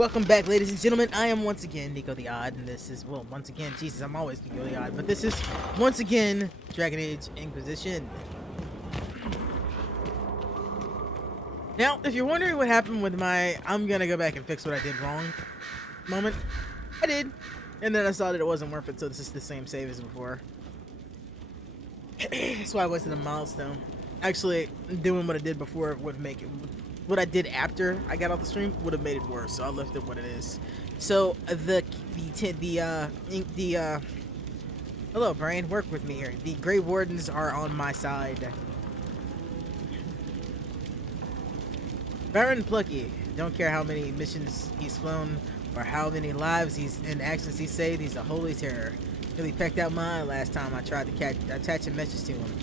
Welcome back, ladies and gentlemen. I am once again Nico the Odd, and this is, well, once again, Jesus, I'm always Nico the Odd, but this is, once again, Dragon Age Inquisition. Now, if you're wondering what happened with my, I'm gonna go back and fix what I did wrong moment, I did, and then I saw that it wasn't worth it, so this is the same save as before. That's why I wasted a milestone. Actually, doing what I did before would make it, what I did after I got off the stream would have made it worse, so I left it what it is. So hello brain, work with me here. The Grey Wardens are on my side. Baron Plucky, don't care how many missions he's flown or how many lives he's and actions he saved, he's a holy terror. Really pecked out my eye last time I tried to attach a message to him.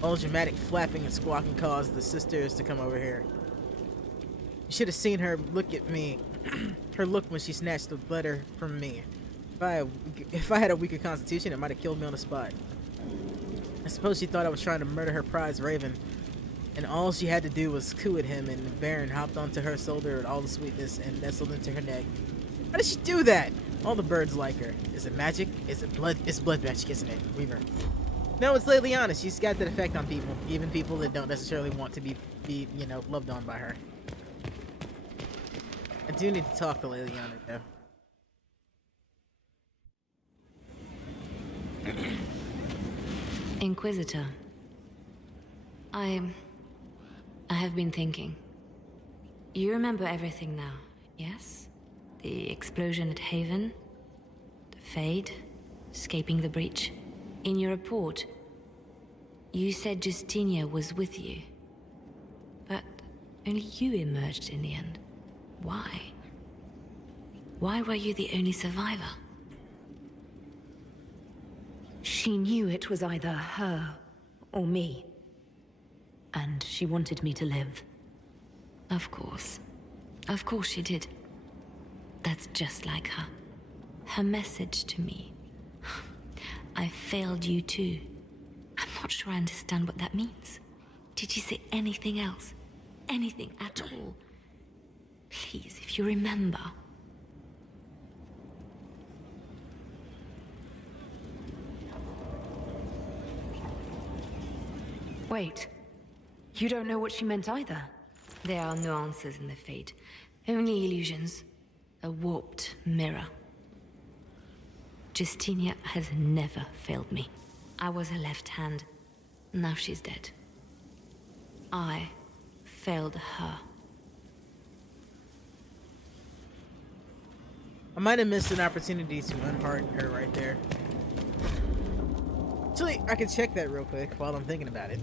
All dramatic flapping and squawking caused the sisters to come over here. You should have seen her look at me. Her look when she snatched the letter from me. If I had a weaker constitution, it might have killed me on the spot. I suppose she thought I was trying to murder her prize raven. And all she had to do was coo at him, and the Baron hopped onto her shoulder with all the sweetness and nestled into her neck. How did she do that? All the birds like her. Is it magic? Is it blood? It's blood magic, isn't it, Weaver? No, it's Leliana. She's got that effect on people. Even people that don't necessarily want to be you know, loved on by her. I do need to talk to Leliana, though. Inquisitor. I have been thinking. You remember everything now, yes? The explosion at Haven, the Fade, escaping the breach. In your report, you said Justinia was with you. But only you emerged in the end. Why? Why were you the only survivor? She knew it was either her or me. And she wanted me to live. Of course. Of course she did. That's just like her. Her message to me. I failed you too. I'm not sure I understand what that means. Did she say anything else? Anything at all? Please, if you remember. Wait. You don't know what she meant either. There are nuances in the Fate. Only illusions. A warped mirror. Justinia has never failed me. I was her left hand. Now she's dead. I failed her. I might have missed an opportunity to unpardon her right there. Actually, I can check that real quick while I'm thinking about it.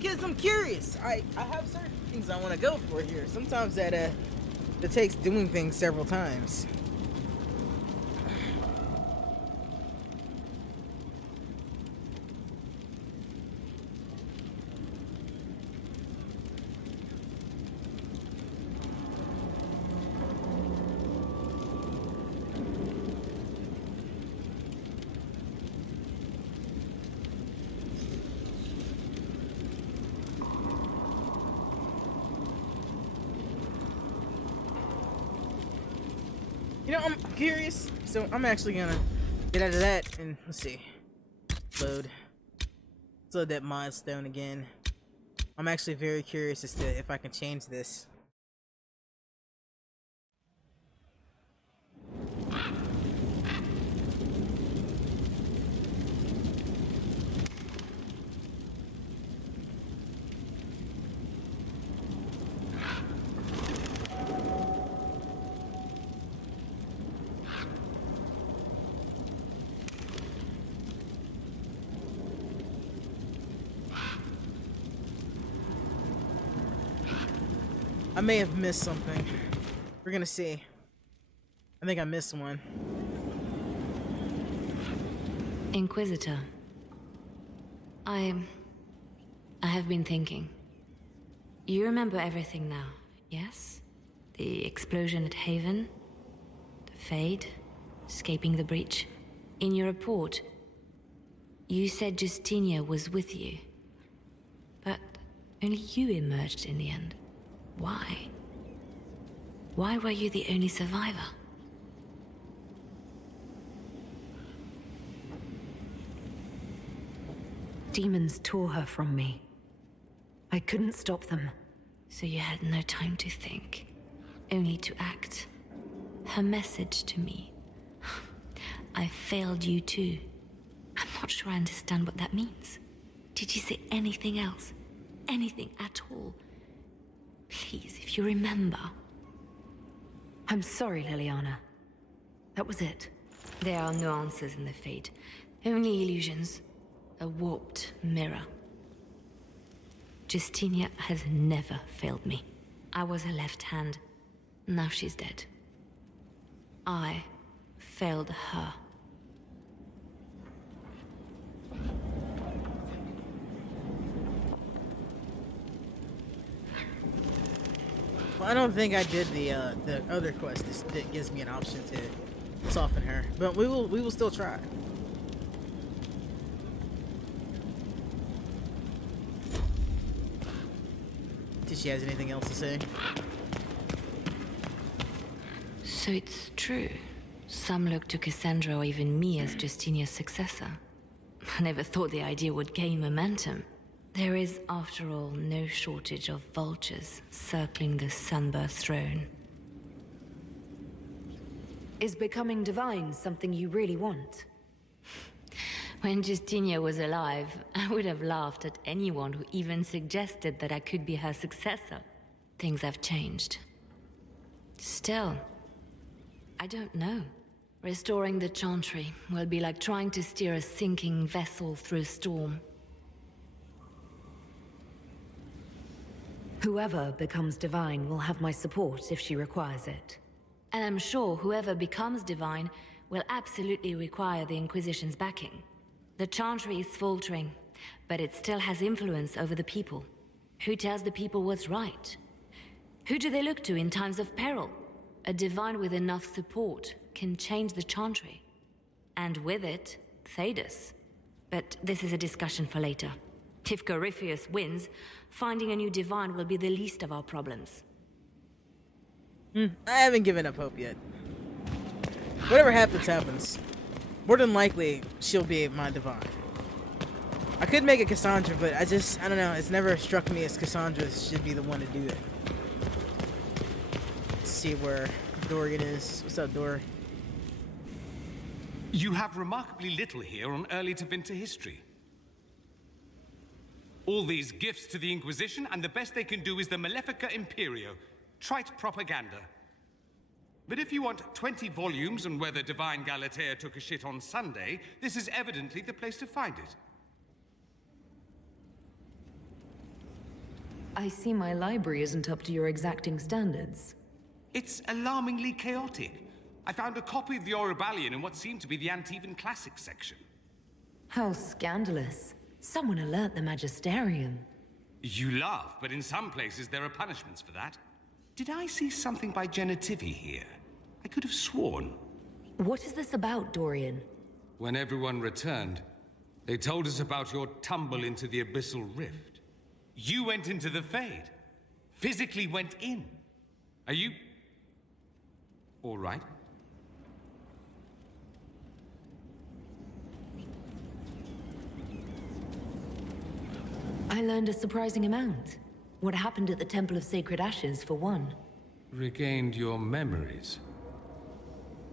Because I'm curious. I have certain things I want to go for here. Sometimes that takes doing things several times. You know, I'm curious, so I'm actually gonna get out of that and let's see. Load. Let's load that milestone again. I'm actually very curious as to if I can change this. I may have missed something. We're gonna see. I think I missed one. Inquisitor. I have been thinking. You remember everything now, yes? The explosion at Haven, the Fade, escaping the breach. In your report, you said Justinia was with you. But only you emerged in the end. Why? Why were you the only survivor? Demons tore her from me. I couldn't stop them. So you had no time to think, only to act. Her message to me. I failed you too. I'm not sure I understand what that means. Did you say anything else? Anything at all? Please, if you remember. I'm sorry, Liliana. That was it. There are no answers in the Fate. Only illusions. A warped mirror. Justinia has never failed me. I was her left hand. Now she's dead. I failed her. Well, I don't think I did the other quest that gives me an option to soften her, but we will still try. If she has anything else to say. So it's true. Some look to Cassandra or even me as Justinia's successor. I never thought the idea would gain momentum. There is, after all, no shortage of vultures circling the Sunbirth throne. Is becoming divine something you really want? When Justinia was alive, I would have laughed at anyone who even suggested that I could be her successor. Things have changed. Still, I don't know. Restoring the Chantry will be like trying to steer a sinking vessel through a storm. Whoever becomes divine will have my support if she requires it. And I'm sure whoever becomes divine will absolutely require the Inquisition's backing. The Chantry is faltering, but it still has influence over the people. Who tells the people what's right? Who do they look to in times of peril? A divine with enough support can change the Chantry. And with it, Thedas. But this is a discussion for later. If Corypheus wins, finding a new divine will be the least of our problems. I haven't given up hope yet. Whatever happens, happens. More than likely, she'll be my divine. I could make it Cassandra, but I don't know. It's never struck me as Cassandra should be the one to do it. Let's see where Dorian is. What's up, Dor? You have remarkably little here on early Tevinter history. All these gifts to the Inquisition, and the best they can do is the Malefica Imperio. Trite propaganda. But if you want 20 volumes on whether Divine Galatea took a shit on Sunday, this is evidently the place to find it. I see my library isn't up to your exacting standards. It's alarmingly chaotic. I found a copy of the Oribalian in what seemed to be the Antivan Classics section. How scandalous. Someone alert the Magisterium. You laugh, but in some places there are punishments for that. Did I see something by Genitivi here? I could have sworn. What is this about, Dorian? When everyone returned, they told us about your tumble into the Abyssal Rift. You went into the Fade. Physically went in. Are you... all right? I learned a surprising amount. What happened at the Temple of Sacred Ashes, for one. Regained your memories.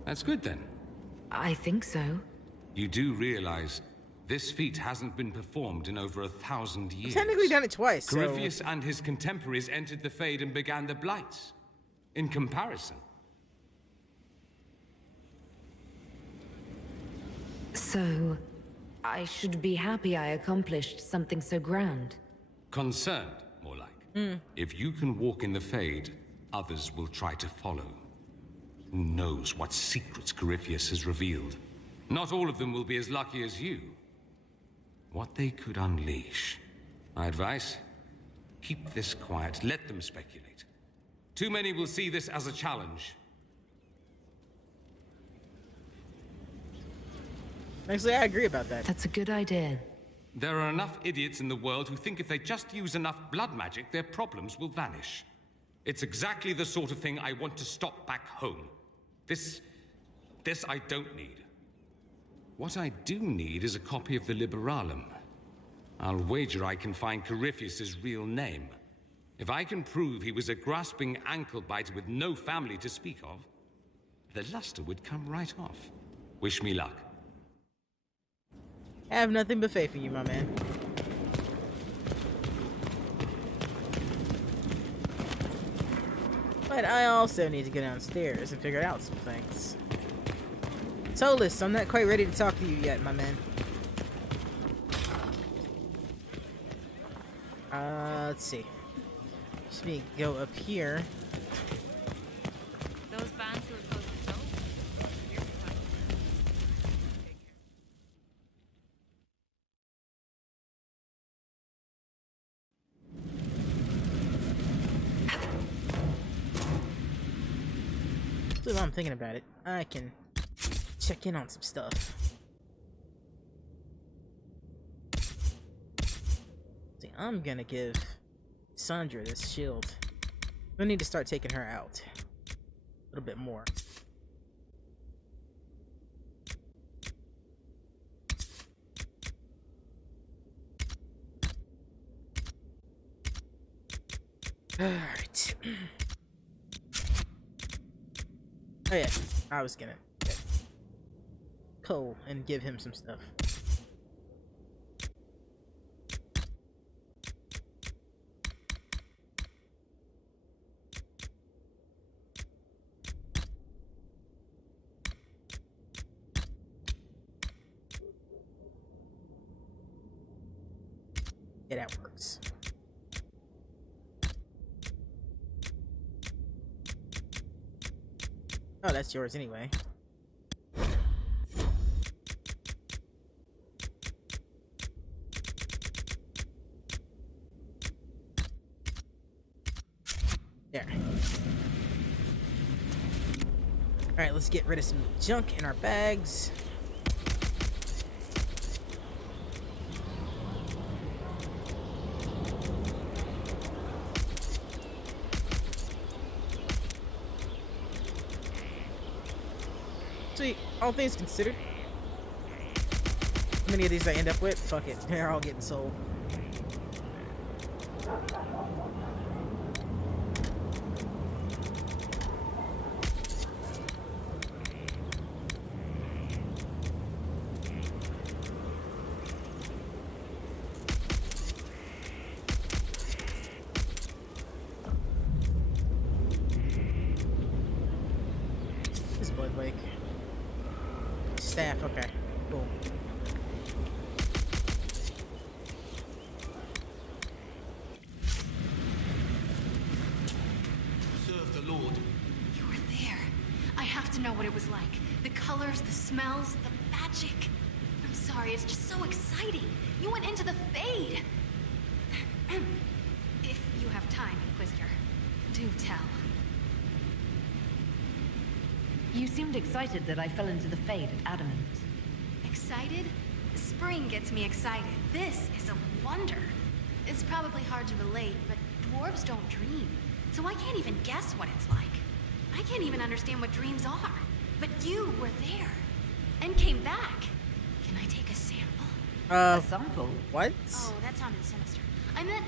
That's good then. I think so. You do realize this feat hasn't been performed in over 1,000 years. I've technically done it twice, so... Corypheus and his contemporaries entered the Fade and began the Blights. In comparison. So... I should be happy I accomplished something so grand. Concerned, more like. If you can walk in the Fade, others will try to follow. Who knows what secrets Corypheus has revealed? Not all of them will be as lucky as you. What they could unleash. My advice? Keep this quiet. Let them speculate. Too many will see this as a challenge. Actually, I agree about that. That's a good idea. There are enough idiots in the world who think if they just use enough blood magic, their problems will vanish. It's exactly the sort of thing I want to stop back home. This I don't need. What I do need is a copy of the Liberalum. I'll wager I can find Corypheus's real name. If I can prove he was a grasping ankle-biter with no family to speak of, the luster would come right off. Wish me luck. I have nothing but faith in you, my man. But I also need to go downstairs and figure out some things. Solus, I'm not quite ready to talk to you yet, my man. Let's see. Just me go up here. Those bands who are supposed to go? So while I'm thinking about it, I can check in on some stuff. See, I'm gonna give Sandra this shield. We need to start taking her out a little bit more. Alright. Oh yeah, I was gonna get Cole and give him some stuff. Yeah, that works. Oh, that's yours anyway. There. Alright, let's get rid of some junk in our bags. See, all things considered, how many of these I end up with? Fuck it, they're all getting sold. This blood wake. Staff, okay. Cool. Serve the Lord. You were there. I have to know what it was like. The colors, the smells, the magic. I'm sorry, it's just so exciting. You went into the Fade. If you have time, Inquisitor, do tell. You seemed excited that I fell into the Fade at Adamant. Excited? Spring gets me excited. This is a wonder. It's probably hard to relate, but dwarves don't dream. So I can't even guess what it's like. I can't even understand what dreams are. But you were there. And came back. Can I take a sample? A sample? What? Oh, that sounded sinister. I meant,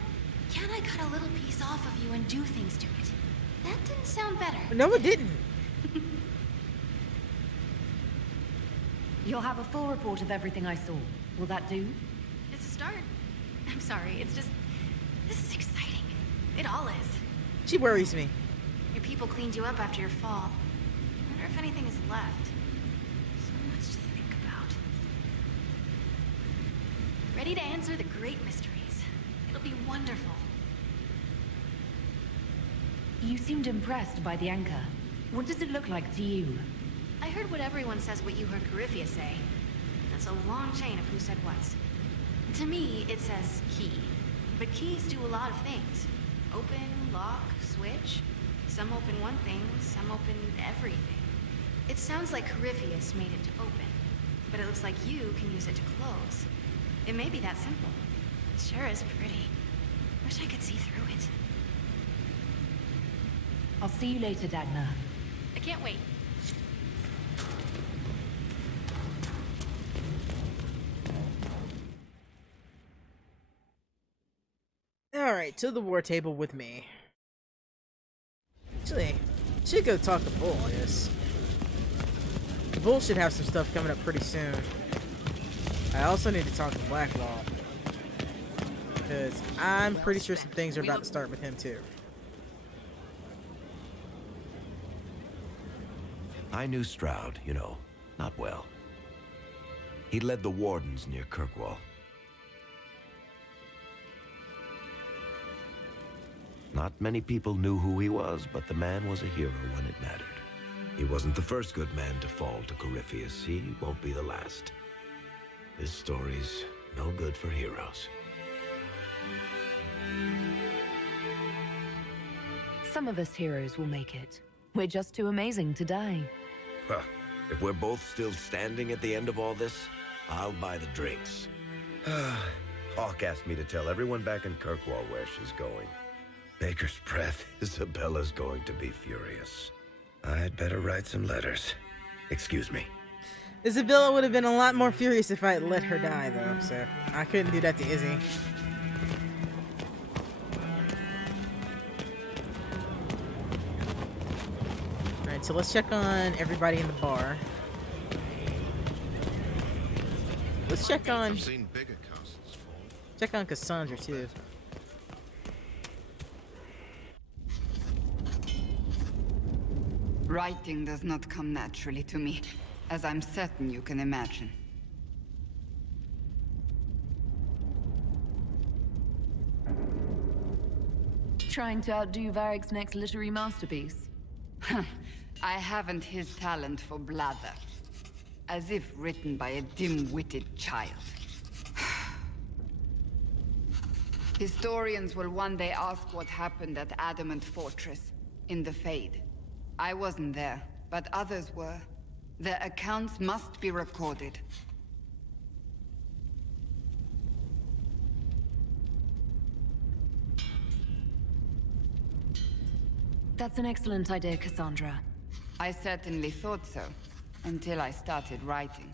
can I cut a little piece off of you and do things to it? That didn't sound better. No, it didn't. You'll have a full report of everything I saw. Will that do? It's a start. I'm sorry, it's just... This is exciting. It all is. She worries me. Your people cleaned you up after your fall. I wonder if anything is left. So much to think about. Ready to answer the great mysteries. It'll be wonderful. You seemed impressed by the anchor. What does it look like to you? I heard what everyone says what you heard Coryphia say. That's a long chain of who said what. To me, it says key. But keys do a lot of things. Open, lock, switch. Some open one thing, some open everything. It sounds like Corypheus made it to open, but it looks like you can use it to close. It may be that simple. It sure is pretty. Wish I could see through it. I'll see you later, Dagna. I can't wait. Alright, to the war table with me. Actually, should go talk to Bull, I guess. Bull should have some stuff coming up pretty soon. I also need to talk to Blackwall, because I'm pretty sure some things are about to start with him too. I knew Stroud, you know, not well. He led the Wardens near Kirkwall. Not many people knew who he was, but the man was a hero when it mattered. He wasn't the first good man to fall to Corypheus. He won't be the last. This story's no good for heroes. Some of us heroes will make it. We're just too amazing to die. Huh. If we're both still standing at the end of all this, I'll buy the drinks. Hawk asked me to tell everyone back in Kirkwall where she's going. Baker's breath, Isabella's going to be furious. I'd better write some letters. Excuse me. Isabella would have been a lot more furious if I had let her die, though, so I couldn't do that to Izzy. Alright, so let's check on everybody in the bar. Let's check on... I've seen bigger castles fall. Check on Cassandra, too. Writing does not come naturally to me, as I'm certain you can imagine. Trying to outdo Varric's next literary masterpiece? I haven't his talent for blather. As if written by a dim-witted child. Historians will one day ask what happened at Adamant Fortress, in the Fade. I wasn't there, but others were. Their accounts must be recorded. That's an excellent idea, Cassandra. I certainly thought so, until I started writing.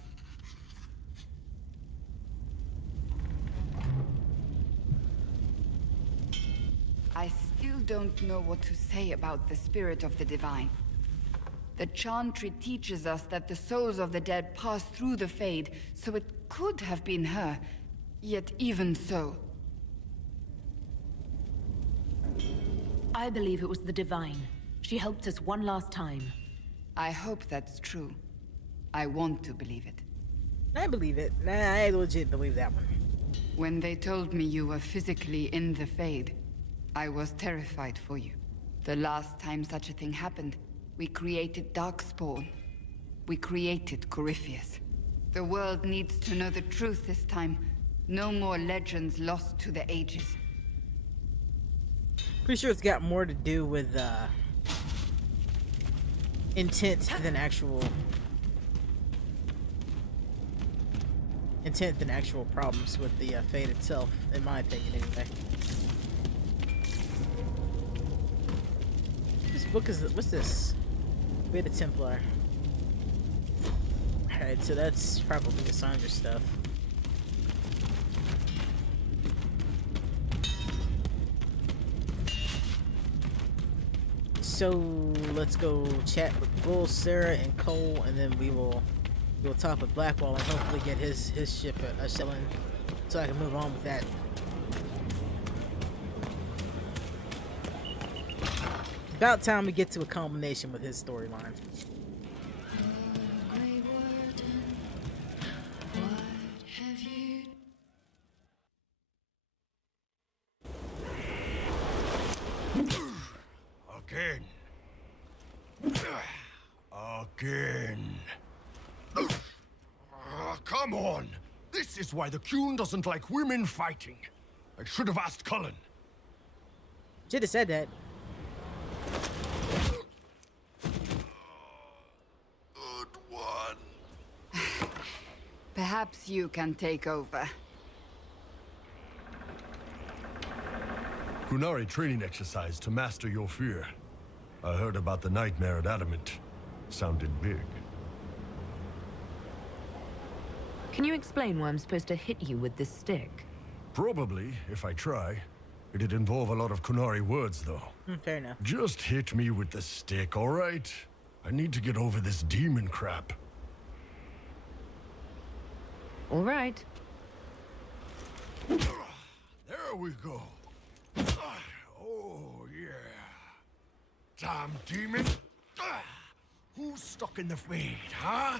I still don't know what to say about the spirit of the divine. The Chantry teaches us that the souls of the dead pass through the Fade, so it could have been her. Yet even so... I believe it was the divine. She helped us one last time. I hope that's true. I want to believe it. I believe it. Nah, I legit believe that one. When they told me you were physically in the Fade, I was terrified for you. The last time such a thing happened, we created Darkspawn. We created Corypheus. The world needs to know the truth this time. No more legends lost to the ages. Pretty sure it's got more to do with intent than actual problems with the Fate itself, in my opinion, anyway. This book is... what's this? Fate of Templar. Alright, so that's probably Cassandra's stuff. So let's go chat with Bull, Sarah, and Cole, and then we'll talk with Blackwall and hopefully get his ship shelling, so I can move on with that. About time we get to a culmination with his storyline. win. Come on. This is why the Qun doesn't like women fighting. I should have asked Cullen. Should have said that. Good one. Perhaps you can take over. Qunari training exercise to master your fear. I heard about the nightmare at Adamant. Sounded big. Can you explain why I'm supposed to hit you with this stick? Probably, if I try. It'd involve a lot of Qunari words, though. Fair enough. Just hit me with the stick, all right? I need to get over this demon crap. All right. There we go. Oh, yeah. Damn demon. Who's stuck in the fade, huh?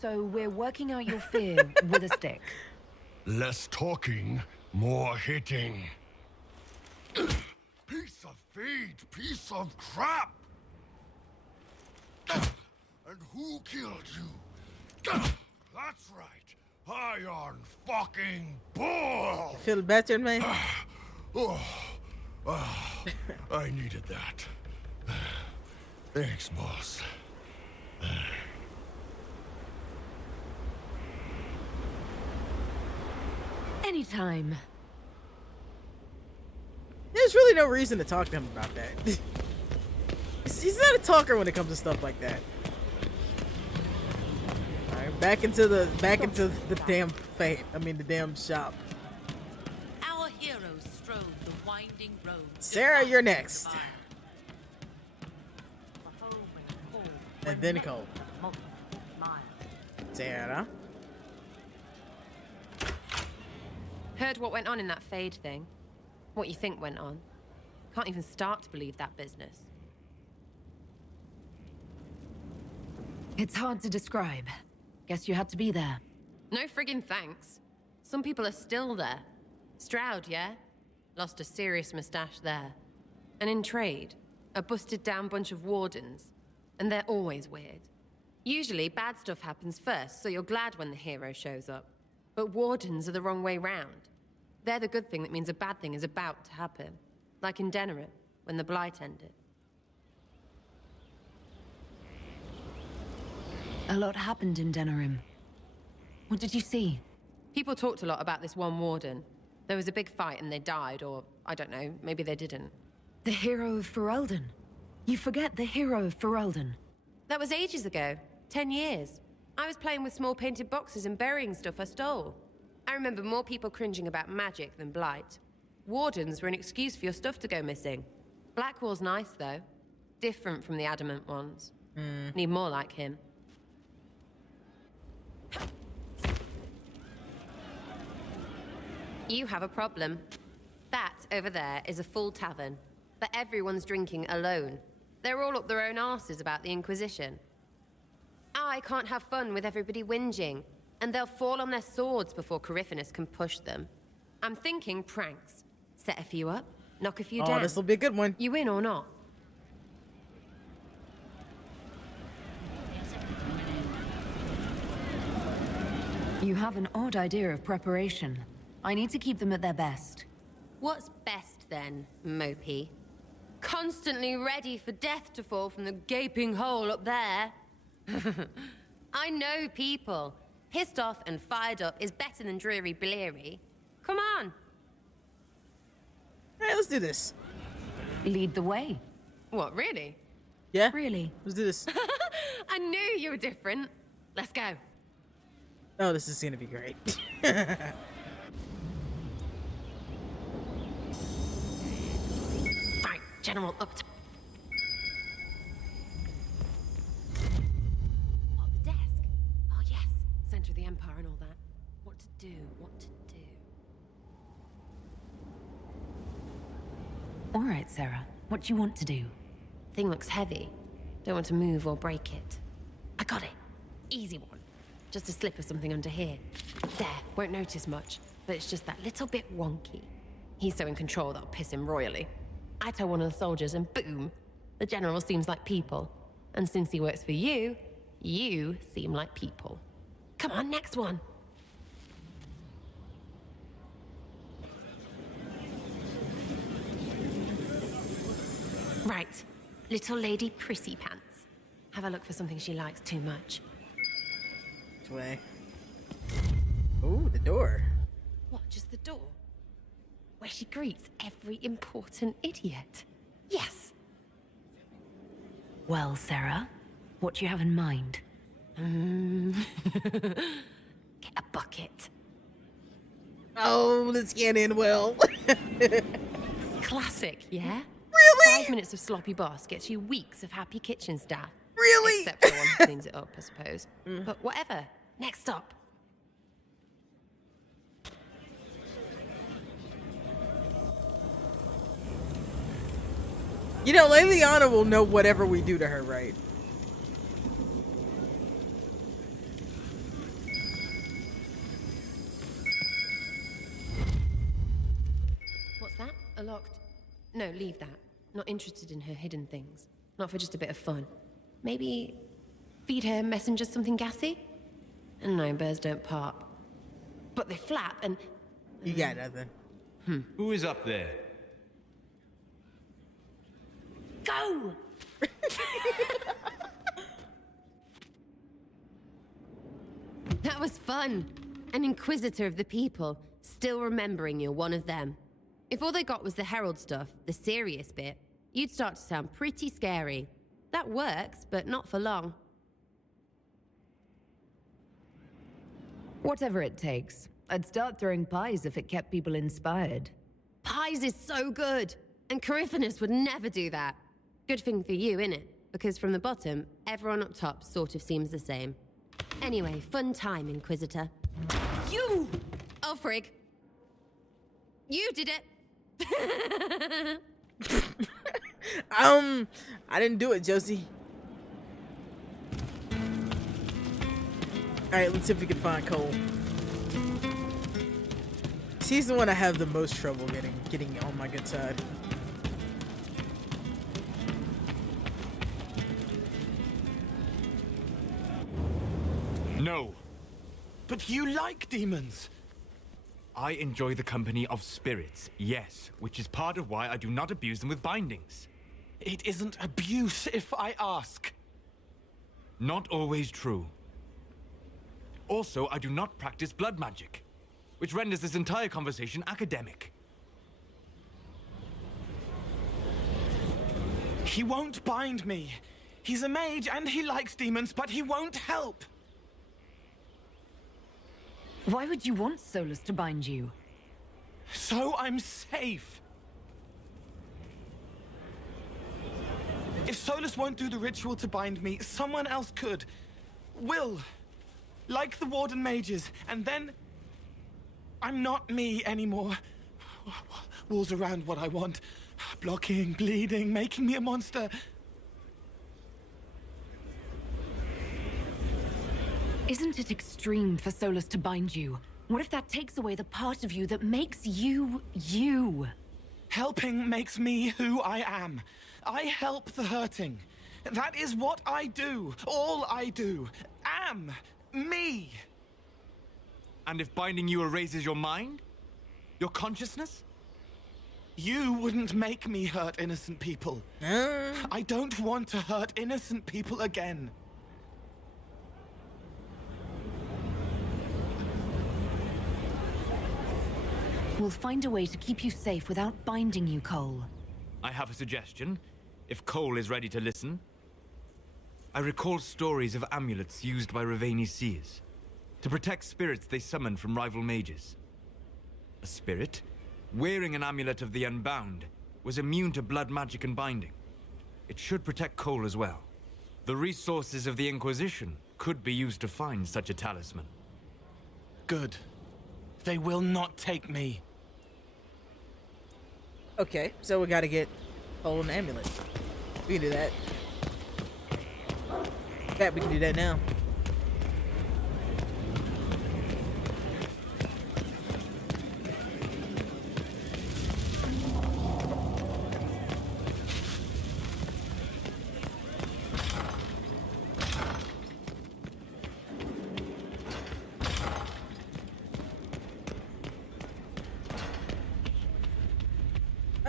So we're working out your fear with a stick. Less talking, more hitting. Piece of feed, piece of crap! And who killed you? That's right, Iron fucking Bull! Feel better, man? I needed that. Thanks, boss. Anytime. There's really no reason to talk to him about that. He's not a talker when it comes to stuff like that. Alright, back into the damn fate. I mean the damn shop. Our heroes strode the winding road. Sarah, you're next. And then Cole. Sarah. Heard what went on in that Fade thing? What you think went on? Can't even start to believe that business. It's hard to describe. Guess you had to be there. No friggin' thanks. Some people are still there. Stroud, yeah? Lost a serious mustache there. And in trade, a busted down bunch of wardens. And they're always weird. Usually, bad stuff happens first, so you're glad when the hero shows up. But wardens are the wrong way round. They're the good thing that means a bad thing is about to happen. Like in Denerim, when the Blight ended. A lot happened in Denerim. What did you see? People talked a lot about this one warden. There was a big fight and they died, or, I don't know, maybe they didn't. The hero of Ferelden. You forget the hero of Ferelden. That was ages ago. 10 years. I was playing with small painted boxes and burying stuff I stole. I remember more people cringing about magic than Blight. Wardens were an excuse for your stuff to go missing. Blackwall's nice, though. Different from the Adamant ones. Need more like him. You have a problem. That over there is a full tavern, but everyone's drinking alone. They're all up their own arses about the Inquisition. I can't have fun with everybody whinging, and they'll fall on their swords before Coryphanus can push them. I'm thinking pranks. Set a few up, knock a few down. Oh, this will be a good one. You win or not? You have an odd idea of preparation. I need to keep them at their best. What's best then, Mopey? Constantly ready for death to fall from the gaping hole up there. I know people. Pissed off and fired up is better than dreary bleary. Come on. Alright, let's do this. Lead the way. What, really? Yeah? Really? Let's do this. I knew you were different. Let's go. Oh, this is gonna be great. Right, General, up to... Oh, the desk. Oh, yes. Center of the Empire and all that. What to do, what to do. All right, Sarah. What do you want to do? Thing looks heavy. Don't want to move or break it. I got it. Easy one. Just a slip of something under here. There, won't notice much, but it's just that little bit wonky. He's so in control that'll piss him royally. I tell one of the soldiers and boom, The General seems like people. And since he works for you, you seem like people. Come on, next one. Right. Little Lady Prissy Pants. Have a look for something she likes too much. Which way? Ooh, the door. What, just the door? Where she greets every important idiot. Yes. Well, Sarah, what do you have in mind? Get a bucket. Oh, this can't end well. Classic, yeah? Really? 5 minutes of sloppy boss gets you weeks of happy kitchen staff. Really? Except for one who cleans it up, I suppose. But whatever. Next stop. You know, Liliana will know whatever we do to her, right? What's that? A locked... No, leave that. Not interested in her hidden things. Not for just a bit of fun. Maybe... feed her messengers something gassy? No, bears don't pop. But they flap and... You got nothing. Who is up there? Go! That was fun. An inquisitor of the people, still remembering you're one of them. If all they got was the herald stuff, the serious bit, you'd start to sound pretty scary. That works, but not for long. Whatever it takes. I'd start throwing pies if it kept people inspired. Pies is so good, and Coryphanus would never do that. Good thing for you, innit? Because from the bottom, everyone up top sort of seems the same. Anyway, fun time, Inquisitor. You! Oh, frig. You did it! I didn't do it, Josie. Alright, let's see if we can find Cole. She's the one I have the most trouble getting on my good side. No. But you like demons. I enjoy the company of spirits, yes, which is part of why I do not abuse them with bindings. It isn't abuse if I ask. Not always true. Also, I do not practice blood magic, which renders this entire conversation academic. He won't bind me. He's a mage and he likes demons, but he won't help. Why would you want Solus to bind you? So I'm safe. If Solus won't do the ritual to bind me, someone else could. Will. Like the Warden mages, and then... I'm not me anymore. Walls around what I want. Blocking, bleeding, making me a monster. Isn't it extreme for Solus to bind you? What if that takes away the part of you that makes you, you? Helping makes me who I am. I help the hurting. That is what I do. All I do. Am. Me. And if binding you erases your mind? Your consciousness? You wouldn't make me hurt innocent people. I don't want to hurt innocent people again. We'll find a way to keep you safe without binding you, Cole. I have a suggestion, if Cole is ready to listen. I recall stories of amulets used by Raveni seers to protect spirits they summoned from rival mages. A spirit, wearing an amulet of the Unbound, was immune to blood magic and binding. It should protect Cole as well. The resources of the Inquisition could be used to find such a talisman. Good. They will not take me. Okay, so we gotta get Cole an amulet. We can do that. In fact, we can do that now.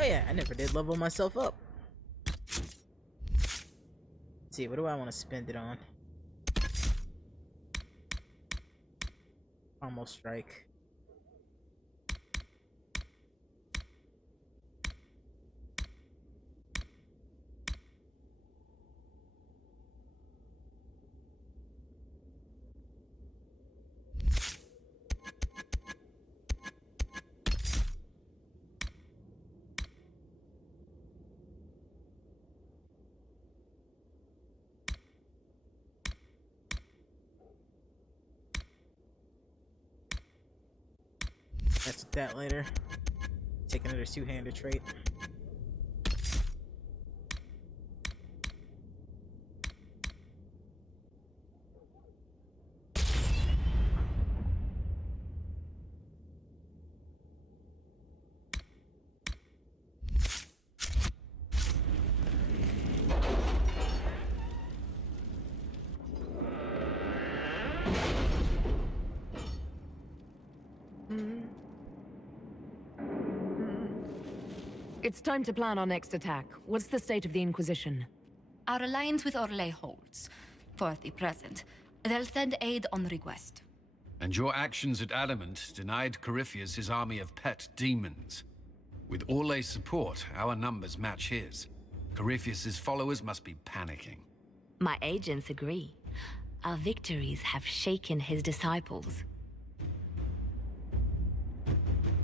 Oh yeah, I never did level myself up. Let's see, what do I want to spend it on? Almost strike. That's that later. Take another two-handed trait. It's time to plan our next attack. What's the state of the Inquisition? Our alliance with Orlais holds. For the present. They'll send aid on request. And your actions at Adamant denied Corypheus his army of pet demons. With Orlais' support, our numbers match his. Corypheus' followers must be panicking. My agents agree. Our victories have shaken his disciples.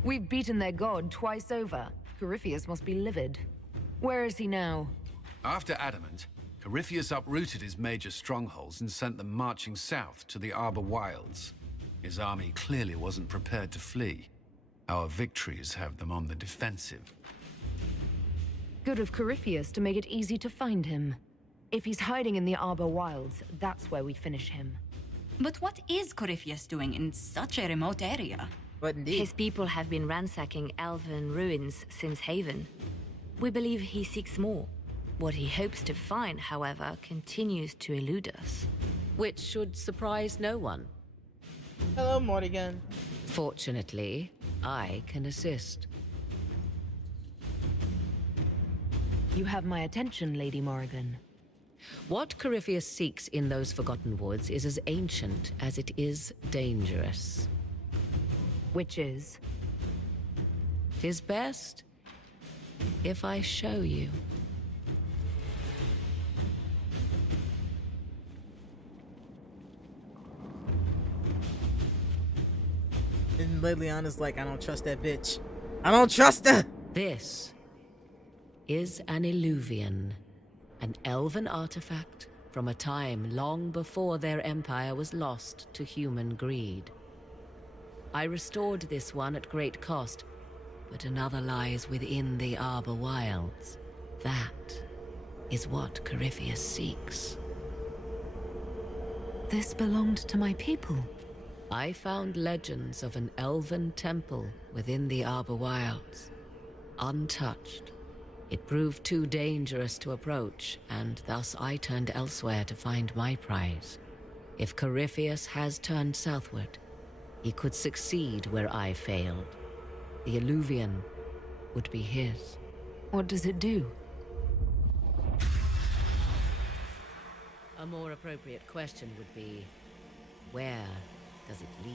We've beaten their god twice over. Corypheus must be livid. Where is he now? After Adamant, Corypheus uprooted his major strongholds and sent them marching south to the Arbor Wilds. His army clearly wasn't prepared to flee. Our victories have them on the defensive. Good of Corypheus to make it easy to find him. If he's hiding in the Arbor Wilds, that's where we finish him. But what is Corypheus doing in such a remote area? But indeed. His people have been ransacking elven ruins since Haven. We believe he seeks more. What he hopes to find, however, continues to elude us. Which should surprise no one. Hello, Mortigan. Fortunately, I can assist. You have my attention, Lady Morrigan. What Corypheus seeks in those Forgotten Woods is as ancient as it is dangerous. Which is? 'Tis best if I show you. And Liliana's like, I don't trust that bitch. I don't trust her! This is an Illuvian, an elven artifact from a time long before their empire was lost to human greed. I restored this one at great cost, but another lies within the Arbor Wilds. That is what Corypheus seeks. This belonged to my people. I found legends of an elven temple within the Arbor Wilds, untouched. It proved too dangerous to approach, and thus I turned elsewhere to find my prize. If Corypheus has turned southward, he could succeed where I failed. The Illuvian would be his. What does it do? A more appropriate question would be, where does it lead?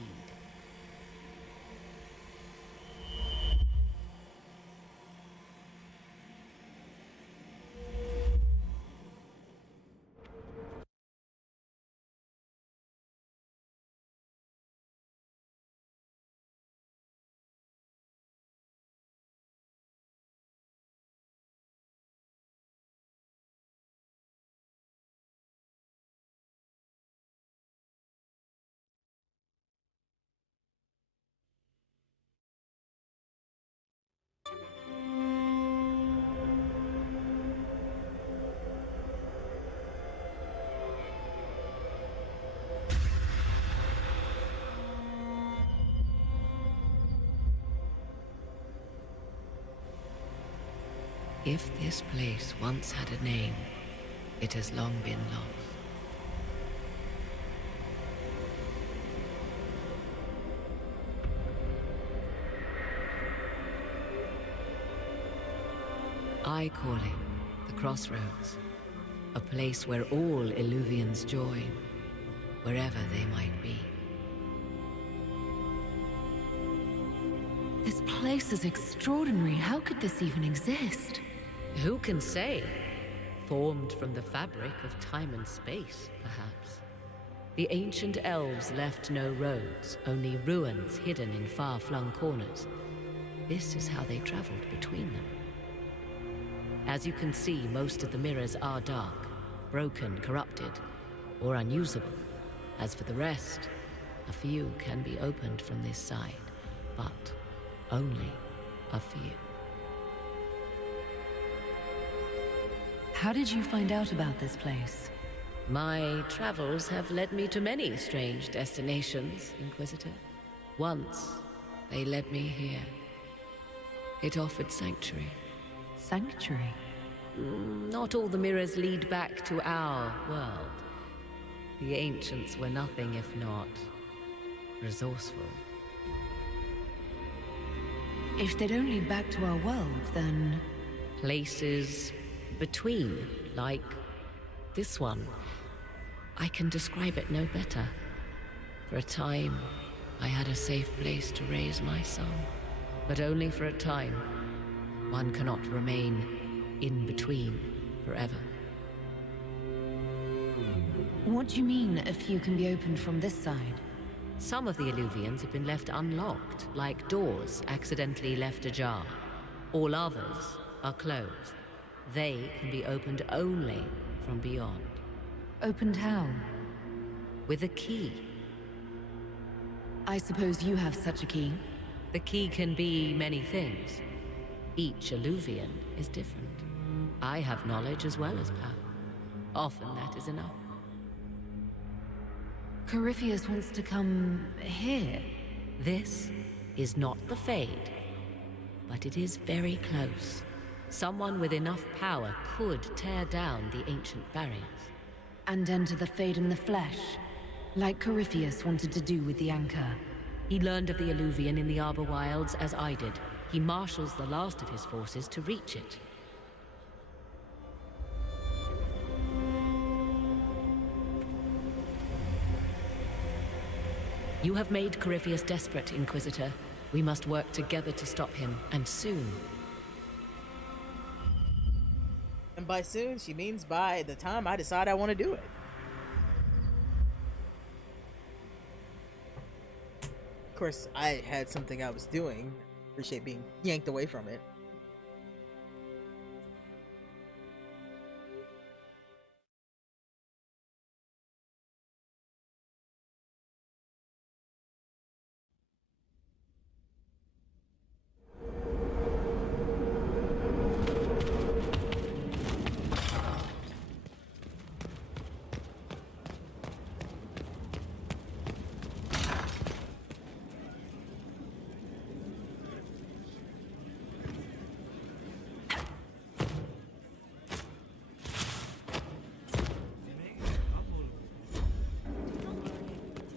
If this place once had a name, it has long been lost. I call it the Crossroads. A place where all Illuvians join, wherever they might be. This place is extraordinary. How could this even exist? Who can say? Formed from the fabric of time and space, perhaps. The ancient elves left no roads, only ruins hidden in far-flung corners. This is how they traveled between them. As you can see, most of the mirrors are dark, broken, corrupted, or unusable. As for the rest, a few can be opened from this side, but only a few. How did you find out about this place? My travels have led me to many strange destinations, Inquisitor. Once, they led me here. It offered sanctuary. Sanctuary? Not all the mirrors lead back to our world. The ancients were nothing if not resourceful. If they don't lead back to our world, then... Places between, like this one. I can describe it no better. For a time, I had a safe place to raise my son. But only for a time. One cannot remain in between forever. What do you mean, a few can be opened from this side? Some of the Illuvians have been left unlocked, like doors accidentally left ajar. All others are closed. They can be opened only from beyond. Opened how? With a key. I suppose you have such a key. The key can be many things. Each Illuvian is different. I have knowledge as well as power. Often that is enough. Corypheus wants to come here. This is not the Fade, but it is very close. Someone with enough power could tear down the ancient barriers. And enter the Fade in the flesh, like Corypheus wanted to do with the Anchor. He learned of the Illuvian in the Arbor Wilds as I did. He marshals the last of his forces to reach it. You have made Corypheus desperate, Inquisitor. We must work together to stop him, and soon. And by soon, she means by the time I decide I want to do it. Of course, I had something I was doing. Appreciate being yanked away from it.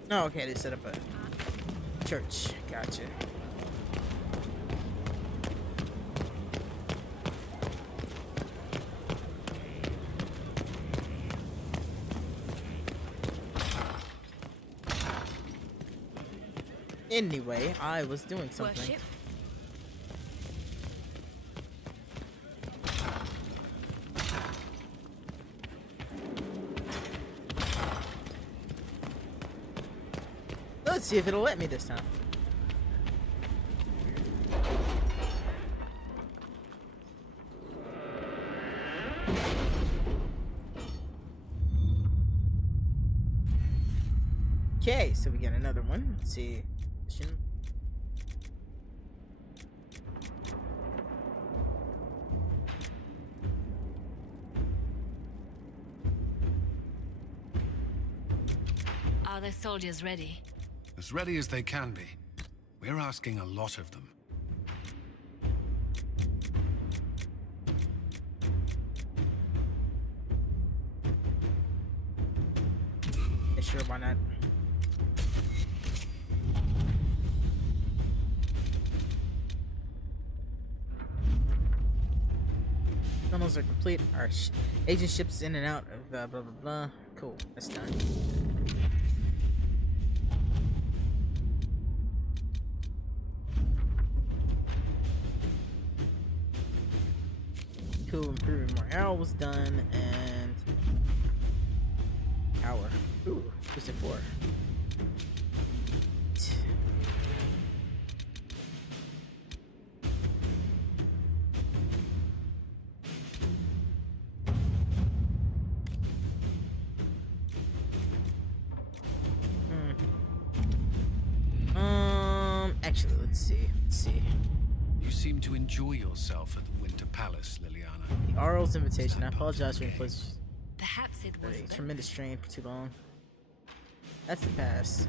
Oh, okay, they set up a church. Gotcha. Anyway, I was doing something. Worship. Let's see if it'll let me this time. Okay, so we got another one. Let's see. Mission. Are the soldiers ready? As ready as they can be. We're asking a lot of them. Yeah, sure, why not? tunnels are complete. Our agent ships in and out of blah blah blah. Cool, that's done. Cool, improving morale was done, and power. Ooh, who's it for? Actually, let's see. You seem to enjoy yourself at the Winter Palace, Liliana. The Arl's invitation. I apologize for implicit. Perhaps it was A tremendous strain for too long. That's the past.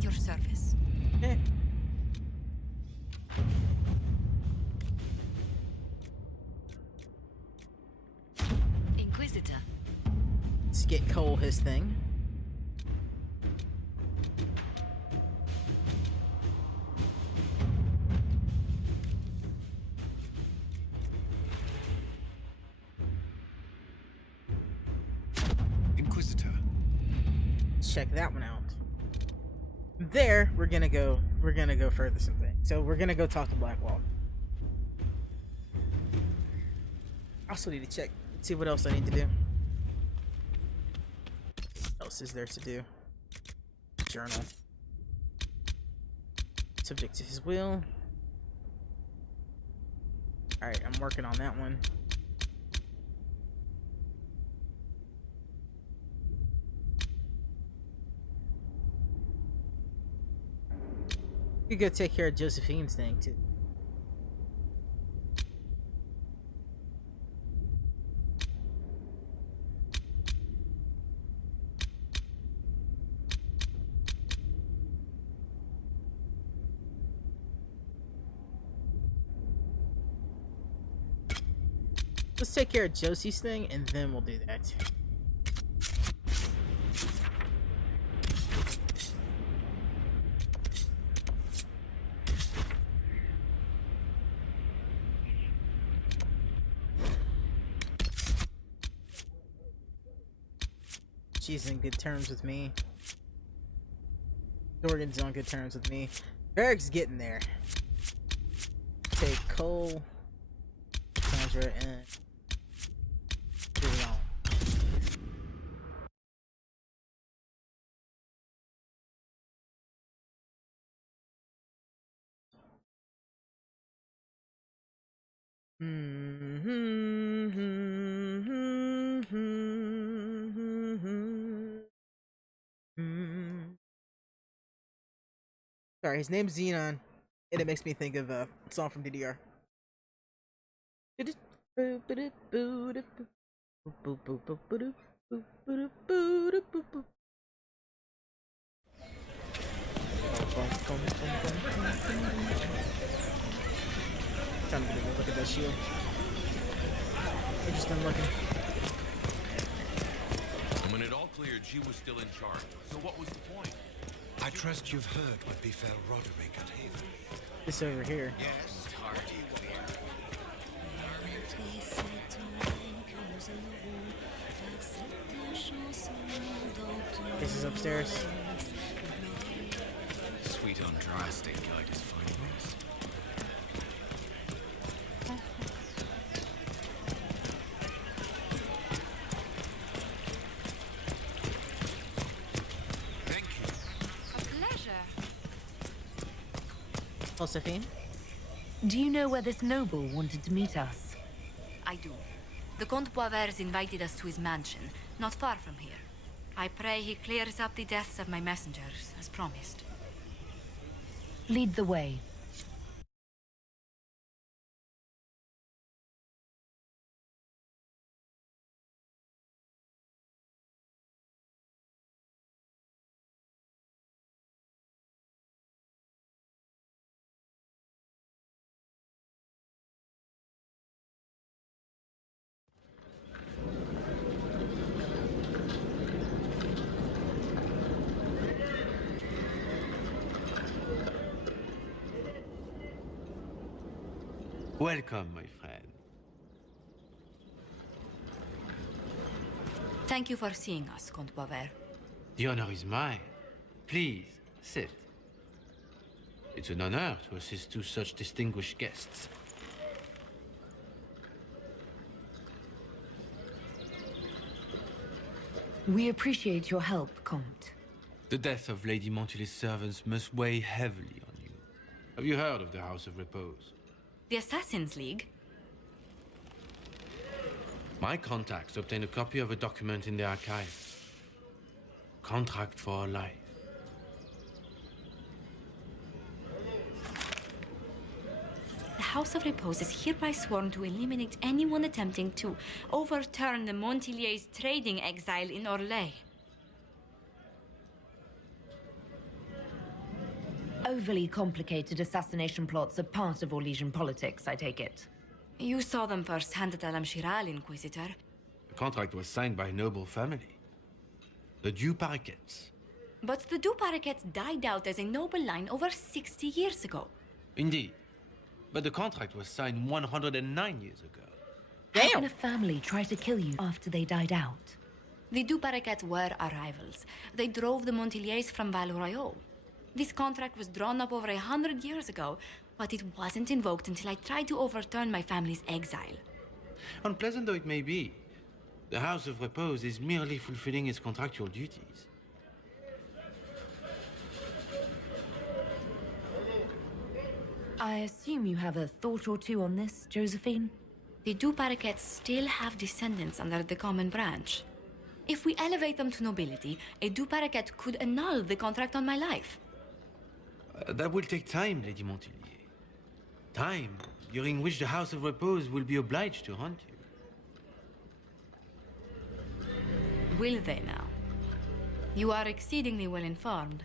at your service. Eh. Inquisitor. Let's get Cole his thing. Inquisitor. Let's check that one out. There, we're gonna go further something. So we're gonna go talk to Blackwall. I also need to check, see what else I need to do. What else is there to do? Journal. Subject to his will. Alright, I'm working on that one. You could go take care of Josephine's thing too. Let's take care of Josie's thing and then we'll do that. She's in good terms with me. Jordan's on good terms with me. Eric's getting there. Take Cole, Sandra, and move it on. Sorry, his name's Xenon, and it makes me think of a song from DDR. Time to go look at that shield. Interesting looking. When it all cleared, she was still in charge. So what was the point? I trust you've heard what befell Roderick at Haven. This over here. Yes, hearty weird. This is upstairs. Sweet on dry state guide is fine. Josephine? Do you know where this noble wanted to meet us? I do. The Comte Boisvert invited us to his mansion, not far from here. I pray he clears up the deaths of my messengers, as promised. Lead the way. Welcome, my friend. Thank you for seeing us, Comte Boisvert. The honor is mine. Please, sit. It's an honor to assist two such distinguished guests. We appreciate your help, Comte. The death of Lady Montily's servants must weigh heavily on you. Have you heard of the House of Repose? The Assassin's League? My contacts obtained a copy of a document in the archives. Contract for life. The House of Repose is hereby sworn to eliminate anyone attempting to overturn the Montilier's trading exile in Orlais. Overly complicated assassination plots are part of Orlesian politics, I take it. You saw them firsthand at Alam-Shiral, Inquisitor. The contract was signed by a noble family. The Du Paraquets. But the Du Paraquets died out as a noble line over 60 years ago. Indeed. But the contract was signed 109 years ago. How can a family try to kill you after they died out? The Du Paraquets were our rivals. They drove the Montiliers from Val Royal. This contract was drawn up over 100 years ago, but it wasn't invoked until I tried to overturn my family's exile. Unpleasant though it may be, the House of Repose is merely fulfilling its contractual duties. I assume you have a thought or two on this, Josephine? The Du Paraquets still have descendants under the common branch. If we elevate them to nobility, a Du Paraquet could annul the contract on my life. That will take time, Lady Montilier. Time during which the House of Repose will be obliged to hunt you. Will they now? You are exceedingly well informed.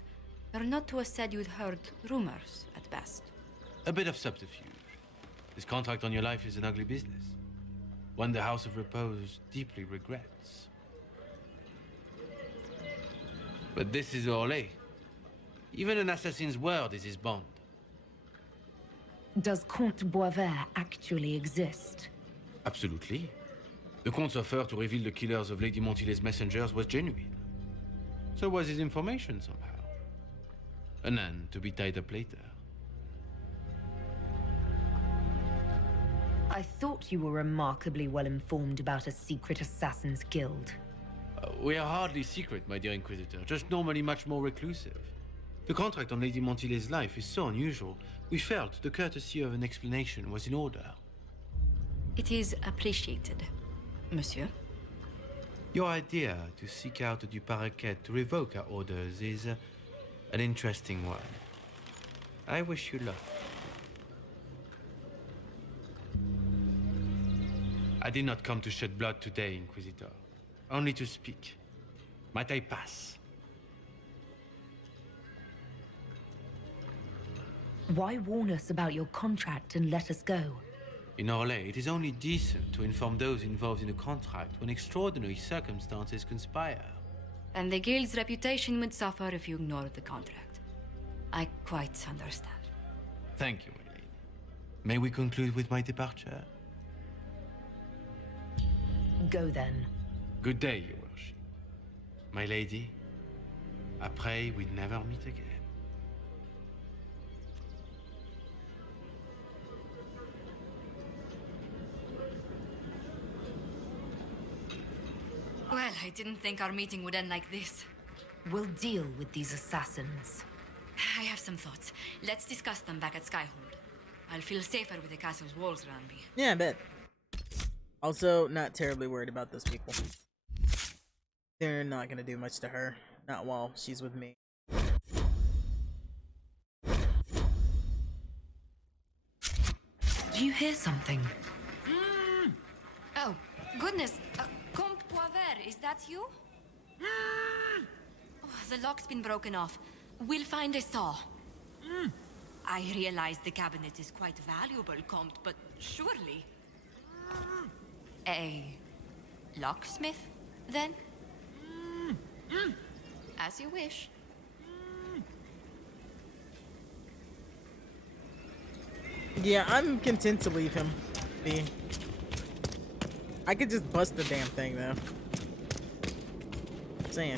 You're not to have said you'd heard rumors, at best. A bit of subterfuge. This contract on your life is an ugly business. One the House of Repose deeply regrets. But this is Orlais. Even an assassin's word is his bond. Does Comte Boisvert actually exist? Absolutely. The Comte's offer to reveal the killers of Lady Montilier's messengers was genuine. So was his information somehow. An end to be tied up later. I thought you were remarkably well informed about a secret assassin's guild. We are hardly secret, my dear Inquisitor, just normally much more reclusive. The contract on Lady Montilier's life is so unusual, we felt the courtesy of an explanation was in order. It is appreciated, monsieur. Your idea to seek out the Du Paraquet to revoke our orders is an interesting one. I wish you luck. I did not come to shed blood today, Inquisitor. Only to speak. Might I pass? Why warn us about your contract and let us go? In Orlais, it is only decent to inform those involved in a contract when extraordinary circumstances conspire. And the guild's reputation would suffer if you ignored the contract. I quite understand. Thank you, my lady. May we conclude with my departure? Go then. Good day, your worship. My lady, I pray we never meet again. Well, I didn't think our meeting would end like this. We'll deal with these assassins. I have some thoughts. Let's discuss them back at Skyhold. I'll feel safer with the castle's walls around me. Yeah, I bet. Also, not terribly worried about those people. They're not gonna do much to her. Not while she's with me. Do you hear something? Oh, goodness. Comte Boisvert, is that you? Oh, the lock's been broken off. We'll find a saw. I realize the cabinet is quite valuable, Comte, but surely... A locksmith, then? As you wish. Yeah, I'm content to leave him be. I could just bust the damn thing though. Saying.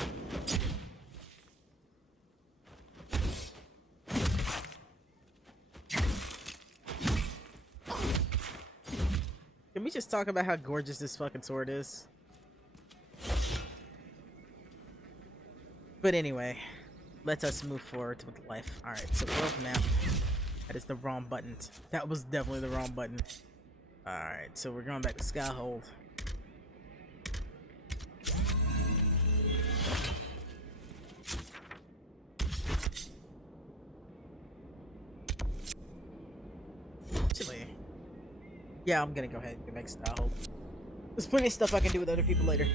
Can we just talk about how gorgeous this fucking sword is? But anyway, let us move forward with life. Alright, so world map. That is the wrong button. That was definitely the wrong button. Alright, so we're going back to Skyhold. Actually, yeah, I'm gonna go ahead and get back to Skyhold. There's plenty of stuff I can do with other people later.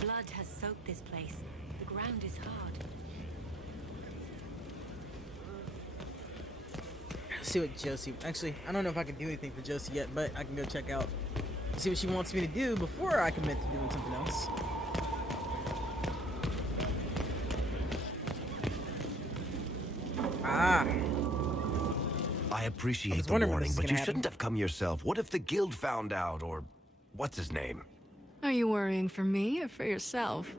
Blood has soaked this place. The ground is hard. Let's see what Josie. Actually, I don't know if I can do anything for Josie yet, but I can go check out, see what she wants me to do before I commit to doing something else. Ah. I appreciate the warning, but you shouldn't have come yourself. What if the guild found out, or what's his name? Are you worrying for me or for yourself?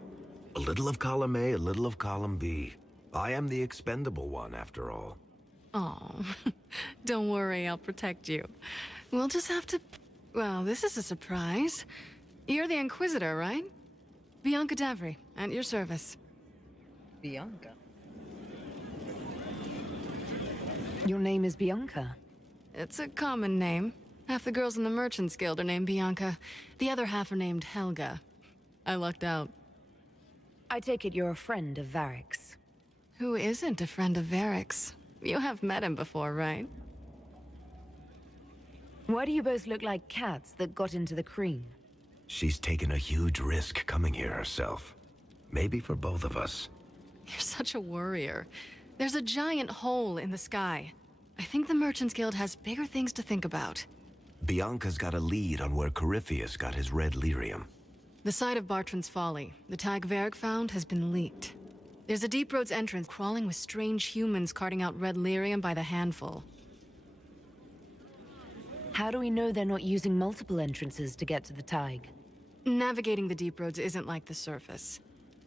A little of column A, a little of column B. I am the expendable one, after all. Oh, don't worry, I'll protect you. We'll just have to... Well, this is a surprise. You're the Inquisitor, right? Bianca Davry, at your service. Bianca? Your name is Bianca? It's a common name. Half the girls in the Merchants Guild are named Bianca. The other half are named Helga. I lucked out. I take it you're a friend of Varric's. Who isn't a friend of Varric's? You have met him before, right? Why do you both look like cats that got into the cream? She's taken a huge risk coming here herself. Maybe for both of us. You're such a worrier. There's a giant hole in the sky. I think the Merchants Guild has bigger things to think about. Bianca's got a lead on where Corypheus got his red lyrium. The site of Bartran's Folly, the tag Varric found, has been leaked. There's a Deep Roads entrance crawling with strange humans carting out red lyrium by the handful. How do we know they're not using multiple entrances to get to the Tig? Navigating the Deep Roads isn't like the surface.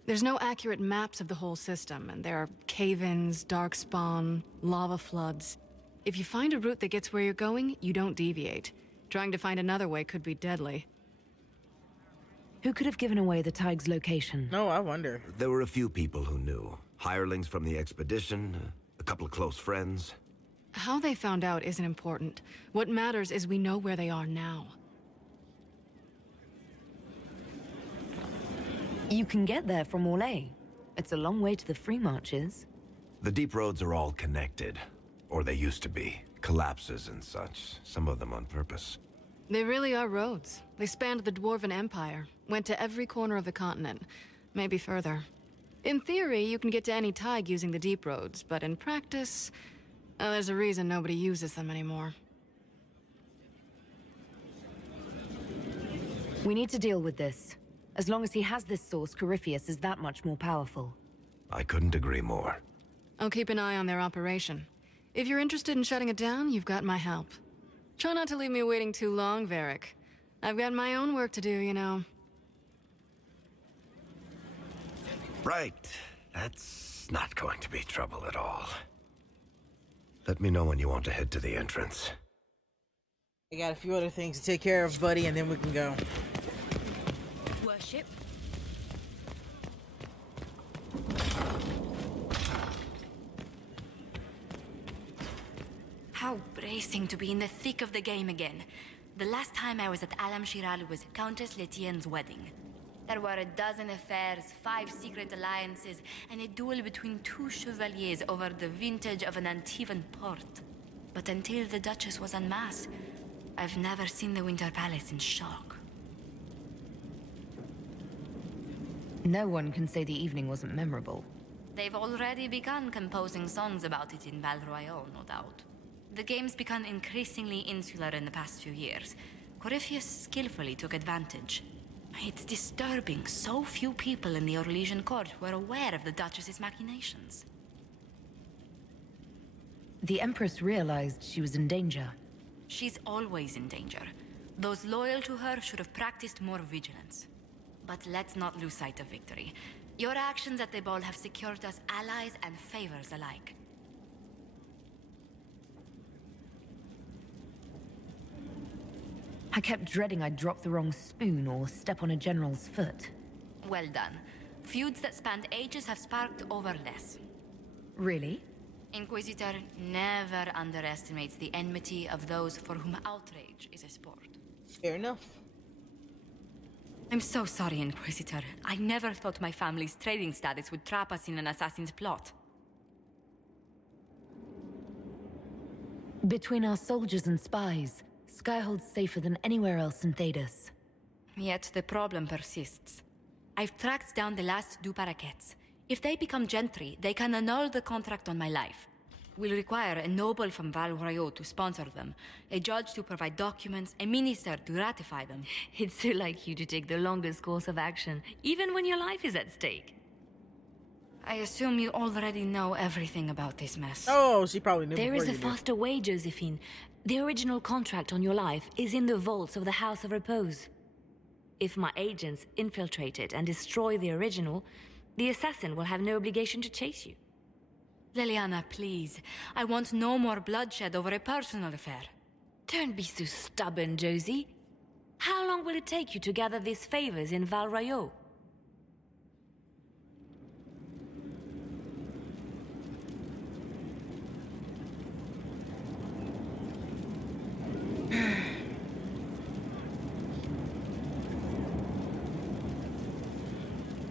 There's no accurate maps of the whole system, and there are cave-ins, darkspawn, lava floods. If you find a route that gets where you're going, you don't deviate. Trying to find another way could be deadly. Who could have given away the Tig's location? No, I wonder. There were a few people who knew. Hirelings from the expedition, a couple of close friends. How they found out isn't important. What matters is we know where they are now. You can get there from Orlais. It's a long way to the Free Marches. The deep roads are all connected. Or they used to be. Collapses and such. Some of them on purpose. They really are roads. They spanned the Dwarven Empire, went to every corner of the continent, maybe further. In theory, you can get to any Tig using the deep roads, but in practice, there's a reason nobody uses them anymore. We need to deal with this. As long as he has this source, Corypheus is that much more powerful. I couldn't agree more. I'll keep an eye on their operation. If you're interested in shutting it down, you've got my help. Try not to leave me waiting too long, Varric. I've got my own work to do, you know. Right. That's not going to be trouble at all. Let me know when you want to head to the entrance. I got a few other things to take care of, buddy, and then we can go. Worship. How bracing to be in the thick of the game again. The last time I was at Alam Shiral was Countess Letienne's wedding. There were a dozen affairs, 5 secret alliances, and a duel between 2 chevaliers over the vintage of an Antivan port. But until the Duchess was unmasked, I've never seen the Winter Palace in shock. No one can say the evening wasn't memorable. They've already begun composing songs about it in Val Royale, no doubt. The game's become increasingly insular in the past few years. Corypheus skillfully took advantage. It's disturbing so few people in the Orlesian court were aware of the Duchess's machinations. The Empress realized she was in danger. She's always in danger. Those loyal to her should have practiced more vigilance. But let's not lose sight of victory. Your actions at the ball have secured us allies and favors alike. I kept dreading I'd drop the wrong spoon or step on a general's foot. Well done. Feuds that spanned ages have sparked over less. Really? Inquisitor never underestimates the enmity of those for whom outrage is a sport. Fair enough. I'm so sorry, Inquisitor. I never thought my family's trading status would trap us in an assassin's plot. Between our soldiers and spies, Skyhold's safer than anywhere else in Thedas. Yet the problem persists. I've tracked down the last Du Paraquets. If they become gentry, they can annul the contract on my life. We'll require a noble from Val Royale to sponsor them, a judge to provide documents, a minister to ratify them. It's so like you to take the longest course of action, even when your life is at stake. I assume you already know everything about this mess. Oh, she probably knew. There is a before you faster way, Josephine. The original contract on your life is in the vaults of the House of Repose. If my agents infiltrate it and destroy the original, the assassin will have no obligation to chase you. Leliana, please. I want no more bloodshed over a personal affair. Don't be so stubborn, Josie. How long will it take you to gather these favors in Val Royale?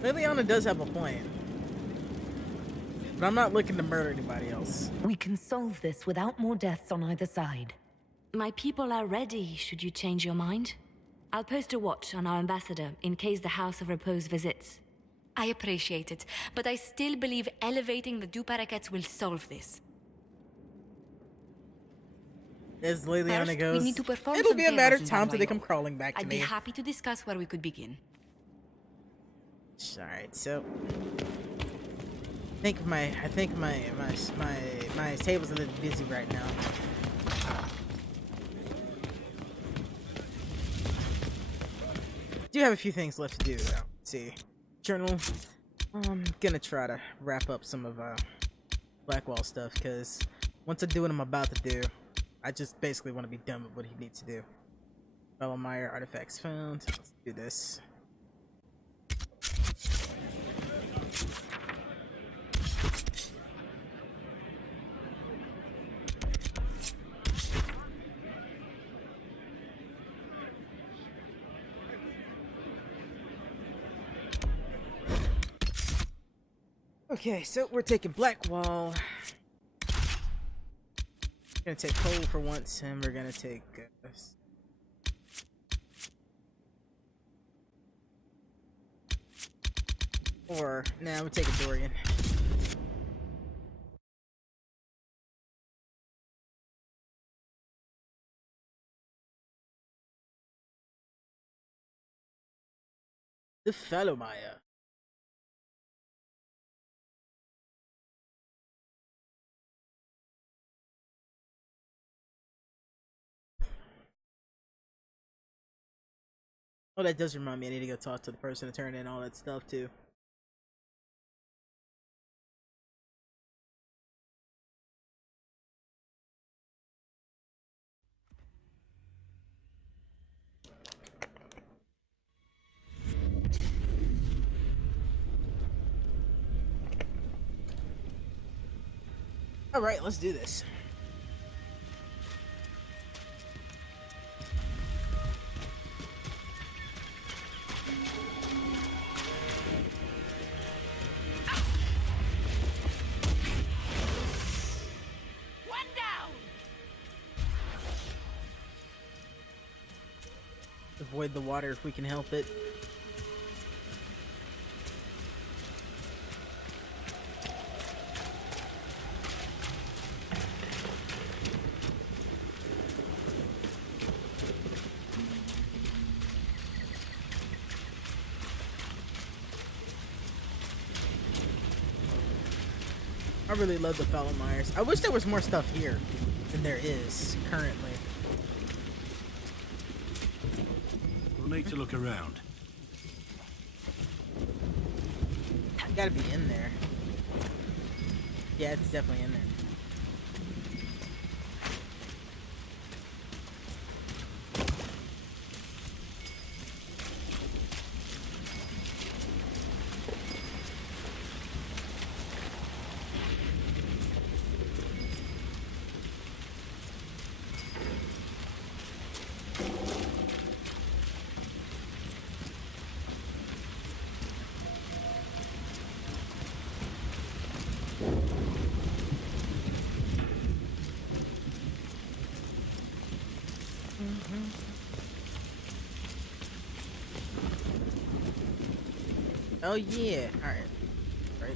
Liliana does have a plan. But I'm not looking to murder anybody else. We can solve this without more deaths on either side. My people are ready, should you change your mind. I'll post a watch on our ambassador in case the House of Repose visits. I appreciate it, but I still believe elevating the Du Paraquets will solve this. As Liliana First, goes, we need to perform it'll some be a matter of favors in time till they Val come crawling back to I'd me. be happy to discuss where we could begin. Alright, so I think my table's a little busy right now. Do have a few things left to do though. Let's see. Journal. I'm gonna try to wrap up some of Blackwall stuff, because once I do what I'm about to do, I just basically want to be done with what he needs to do. Meyer artifacts found. Let's do this. Okay, so we're taking Blackwall. We're gonna take coal for once, and we're gonna take we're taking Dorian. The fellow Maya. Oh, that does remind me, I need to go talk to the person to turn in all that stuff too. Alright, let's do this. Avoid the water if we can help it. I really love the Fellow Myers. I wish there was more stuff here than there is currently. We'll need to look around. Gotta be in there. Yeah, it's definitely in there. Oh yeah, alright. Right.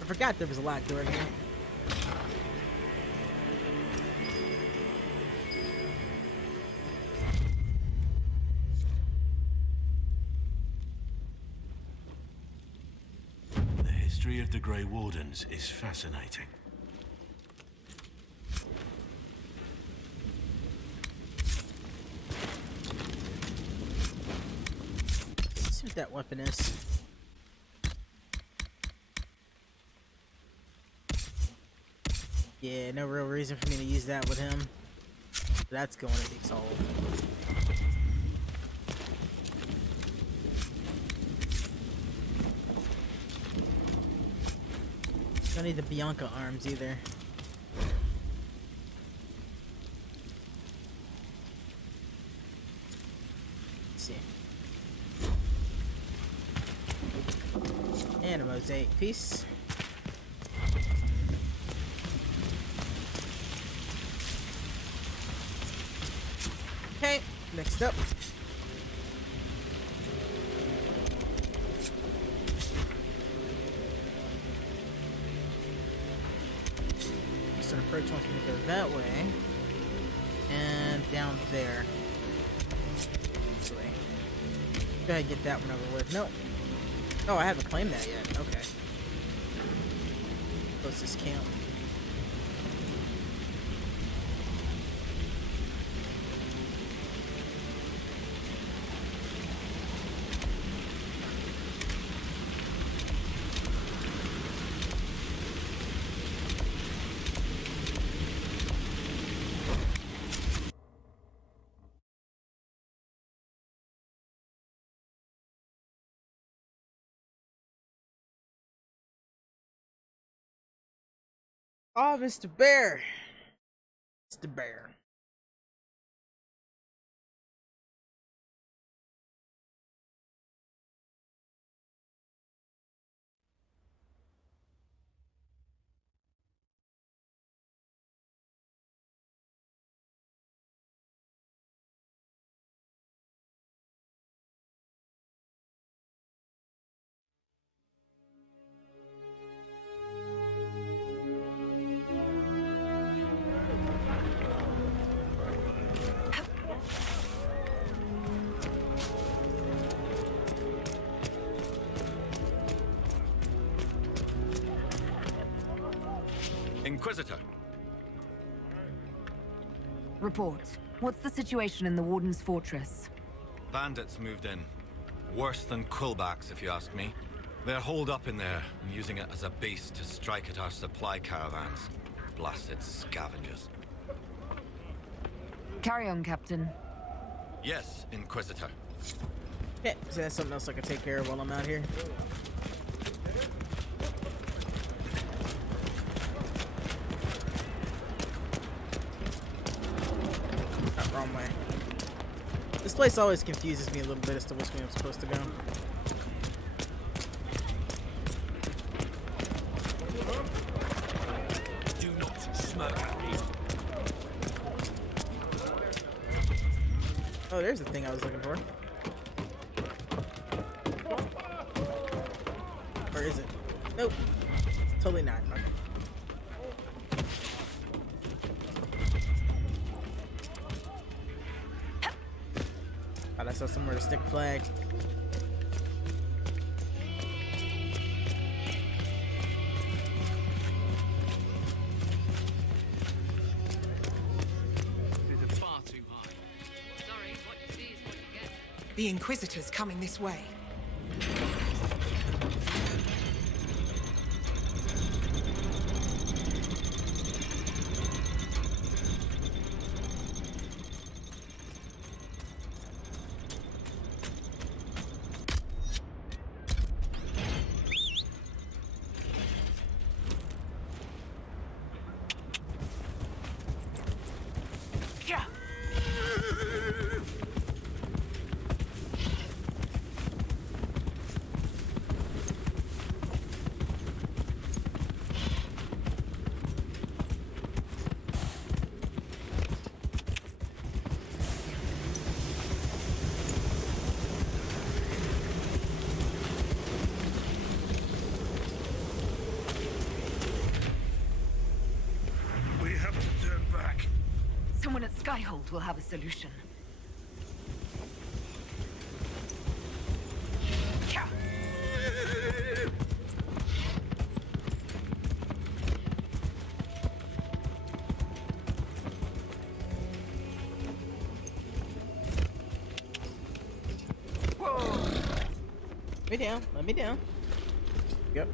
I forgot there was a locked door here. The history of the Grey Wardens is fascinating. Let's see what that weapon is. Yeah, no real reason for me to use that with him. That's going to be solved. Don't need the Bianca arms either. Let's see. And a mosaic piece. Okay, next up. Eastern approach wants me to go that way. And down there. This way. Go ahead and get that one over with. Nope. Oh, I haven't claimed that yet. Okay. Closest camp. Oh, Mr. Bear. Mr. Bear. Inquisitor. Report. What's the situation in the Warden's fortress? Bandits moved in. Worse than Quillbacks, if you ask me. They're holed up in there and using it as a base to strike at our supply caravans. Blasted scavengers. Carry on, Captain. Yes, Inquisitor. Okay, so that's something else I can take care of while I'm out here. Wrong way. This place always confuses me a little bit as to which way I'm supposed to go. Do not smirk at me. Oh, there's the thing I was looking for. Or is it? Nope. Totally not. Okay. I saw somewhere to stick flags. The Inquisitor's coming this way. Someone at Skyhold will have a solution. Let me down. Let me down. Yep.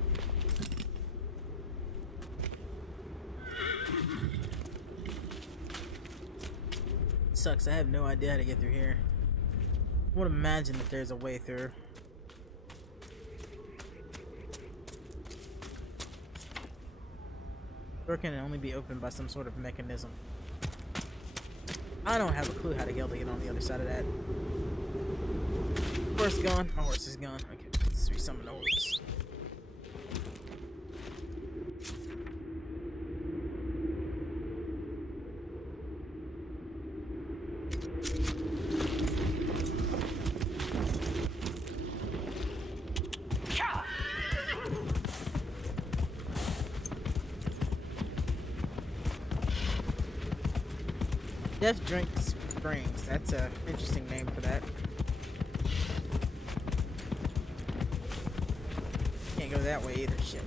Sucks. I have no idea how to get through here. I would imagine that there's a way through. Door can only be opened by some sort of mechanism. I don't have a clue how to get on the other side of that. Horse gone. My horse is gone. Okay, let's resummon the horse. Death Drink Springs. That's a interesting name for that. Can't go that way either. Shit.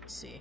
Let's see.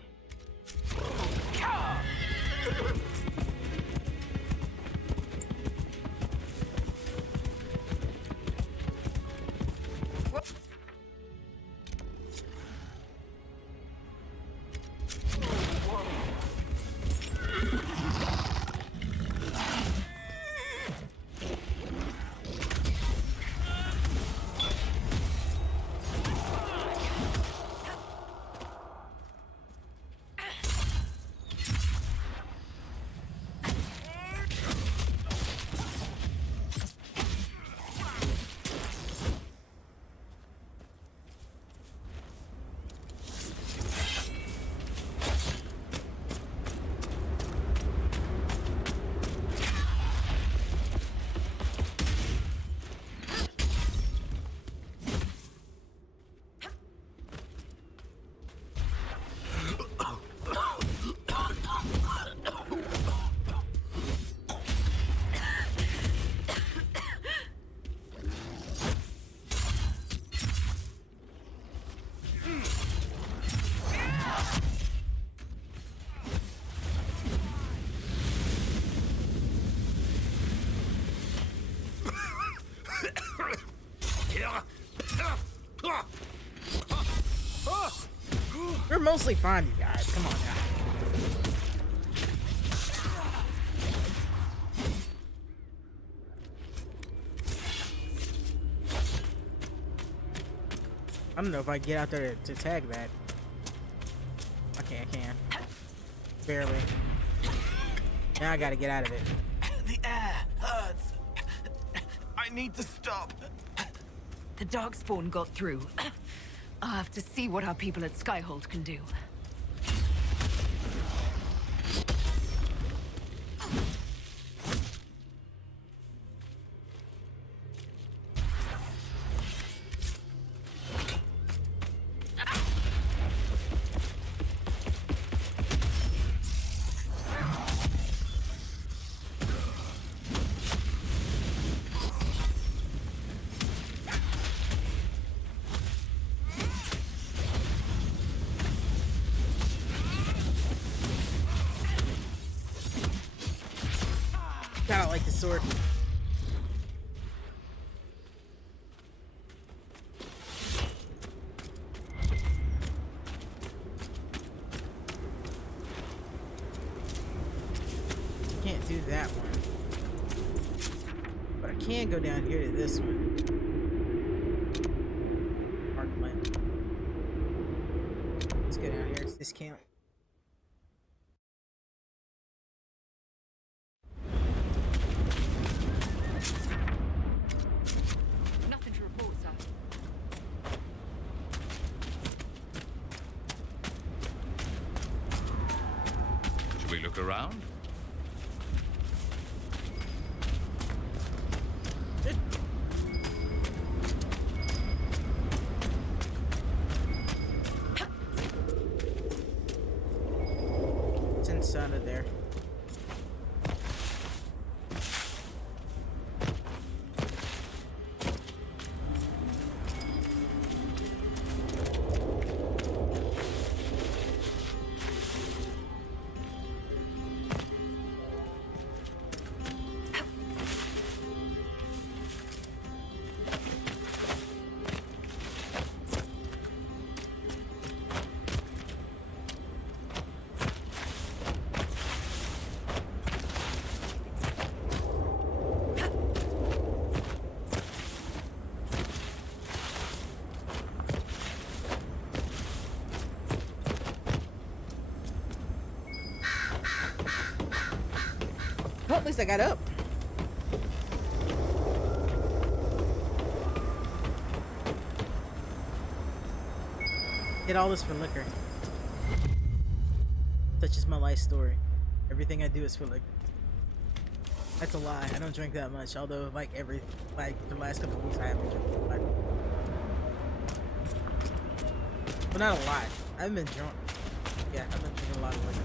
We're mostly fine, you guys. Come on now. I don't know if I get out there to tag that. Okay, I can. Barely. Now I gotta get out of it. The air hurts. I need to stop. The Darkspawn got through. I'll have to see what our people at Skyhold can do. God, I like the sword. Can't do that one. But I can go down here to this one. Mark lamp. Let's go down here. It's discount. Nothing to report, sir. Should we look around? It's inside of there. Well, at least I got up. Did all this for liquor. Such is my life story. Everything I do is for liquor. That's a lie. I don't drink that much. Although, like the last couple of weeks, I haven't drank a lot. But not a lot. I haven't been drunk. Yeah, I've been drinking a lot of liquor.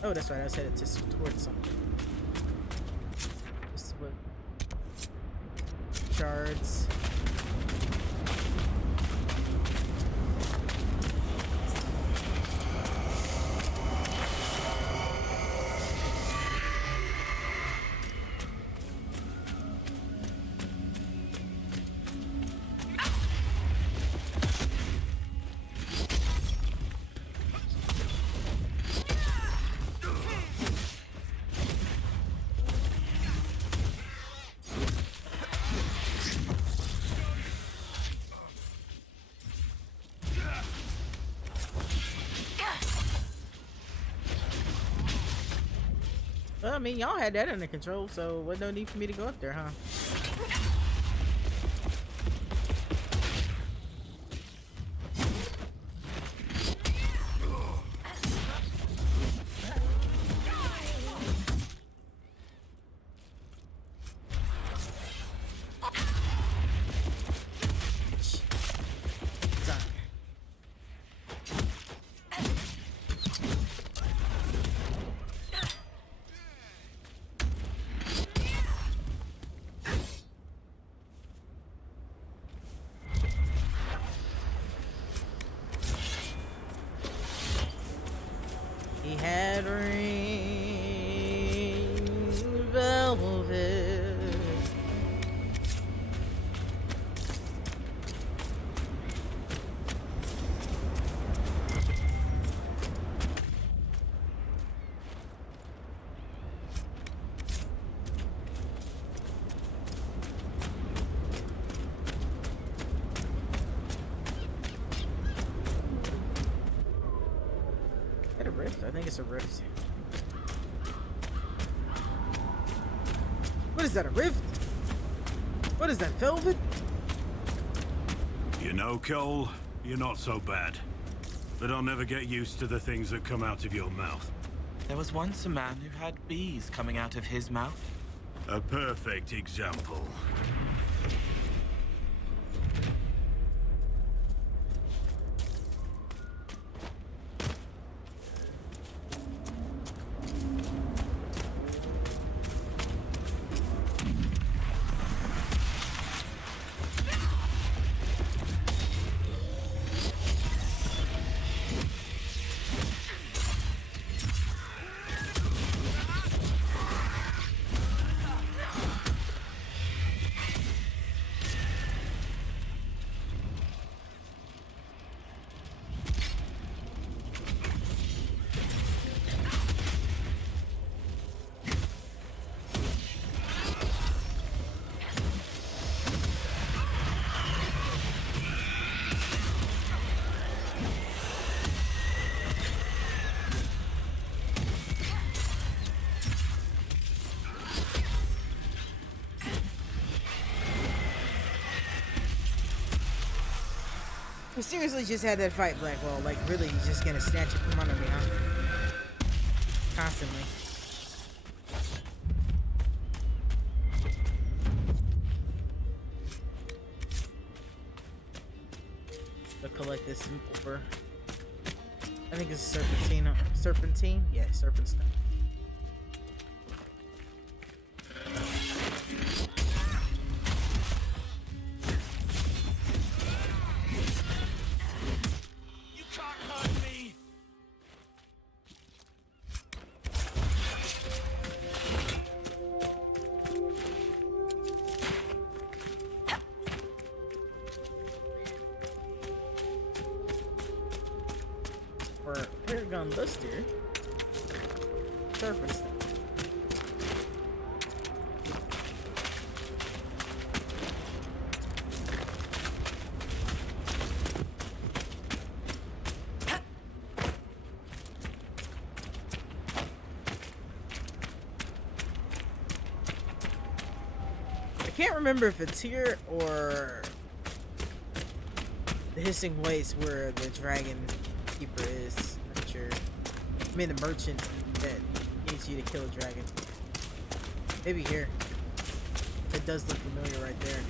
Oh, that's right. I was headed towards something. This is what shards. Well, I mean, y'all had that under control, so what no need for me to go up there, huh? He had ring velvet. Is that a rift? I think it's a rift. What is that, a rift? What is that, velvet? You know, Cole, you're not so bad. But I'll never get used to the things that come out of your mouth. There was once a man who had bees coming out of his mouth. A perfect example. We seriously just had that fight, Blackwell. Like, really, he's just gonna snatch it from under me, huh? Constantly. I'll collect this over. I think it's serpentine. Serpentine? Yeah, serpentine. You can't hurt me. For Paragon Buster. Serpentine. I can't remember if it's here or the Hissing Waste where the Dragon Keeper is. Not sure. I mean the merchant that needs you to kill a dragon. Maybe here. It does look familiar right there.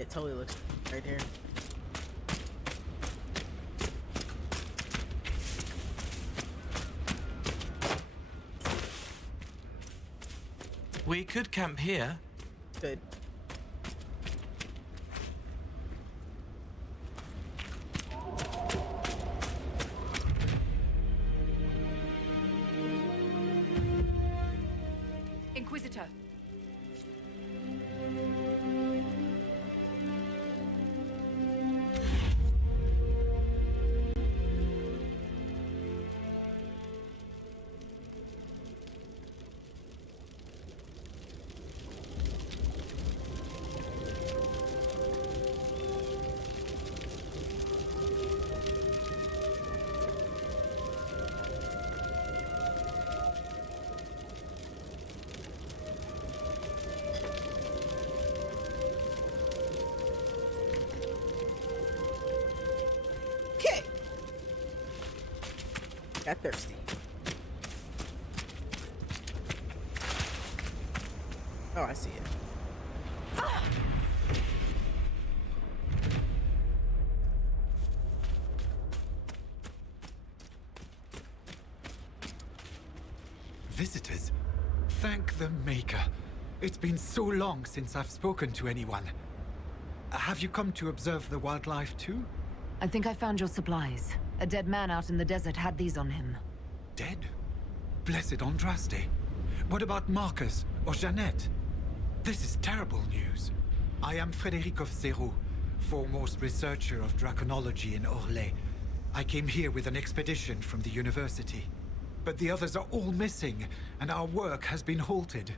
It totally looks right here. We could camp here. Good. Inquisitor. Got thirsty. Oh, I see it. Visitors? Thank the Maker. It's been so long since I've spoken to anyone. Have you come to observe the wildlife too? I think I found your supplies. A dead man out in the desert had these on him. Dead? Blessed Andraste. What about Marcus or Jeannette? This is terrible news. I am Frédéric of Zero, foremost researcher of draconology in Orlais. I came here with an expedition from the university. But the others are all missing, and our work has been halted.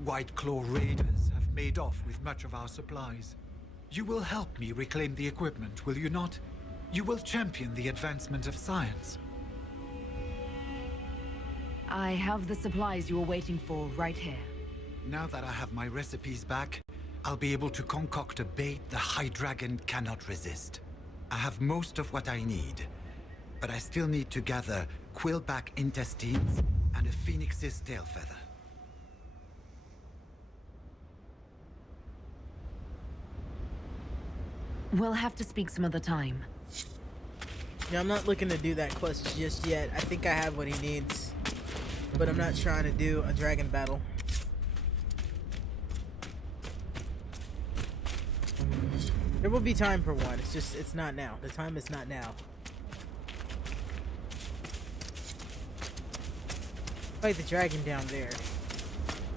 White Claw raiders have made off with much of our supplies. You will help me reclaim the equipment, will you not? You will champion the advancement of science. I have the supplies you were waiting for right here. Now that I have my recipes back, I'll be able to concoct a bait the High Dragon cannot resist. I have most of what I need, but I still need to gather quillback intestines and a phoenix's tail feather. We'll have to speak some other time. Yeah, I'm not looking to do that quest just yet. I think I have what he needs, but I'm not trying to do a dragon battle. There will be time for one. It's not now. The time is not now. Fight the dragon down there.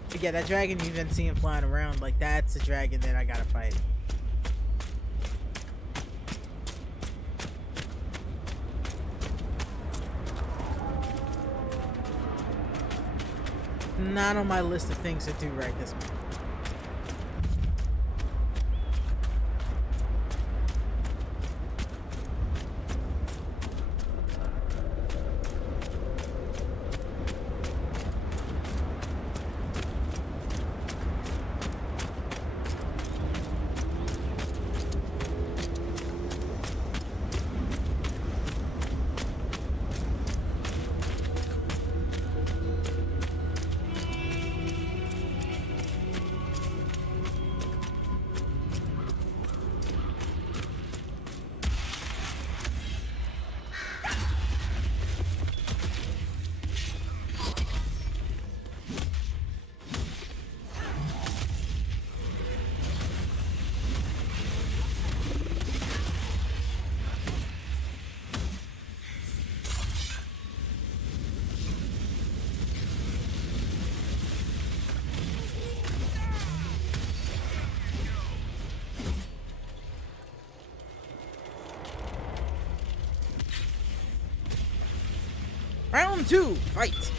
But yeah, that dragon you've been seeing flying around, like that's a dragon that I gotta fight. Not on my list of things to do right this minute. Round 2, fight.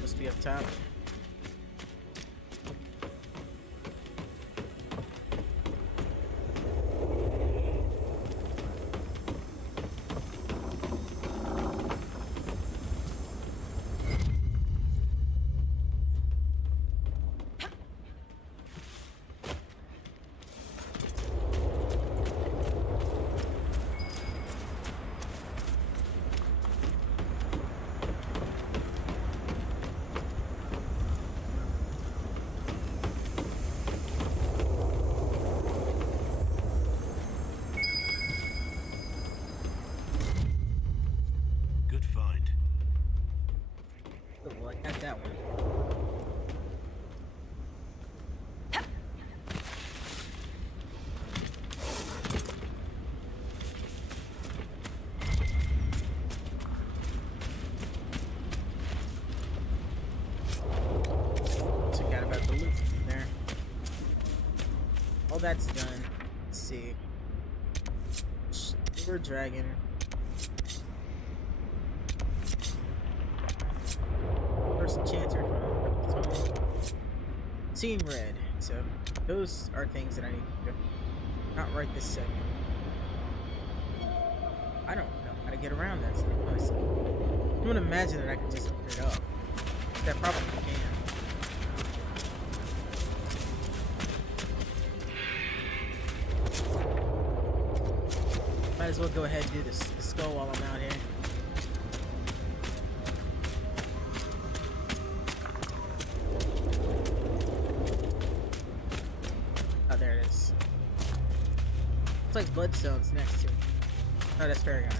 Must be up top. Good find. Oh, well, I got that one. Forgot about the loot there. All that's done. Let's see. We're dragon. First enchanter. Team red. So those are things that I need to do. Not right this second. I don't know how to get around that stuff. Honestly. I'm gonna imagine that I can just open it up. That probably can. Might as well go ahead and do the skull while I'm out here. Oh, there it is. It's like bloodstones next to it. Oh, that's Paragon.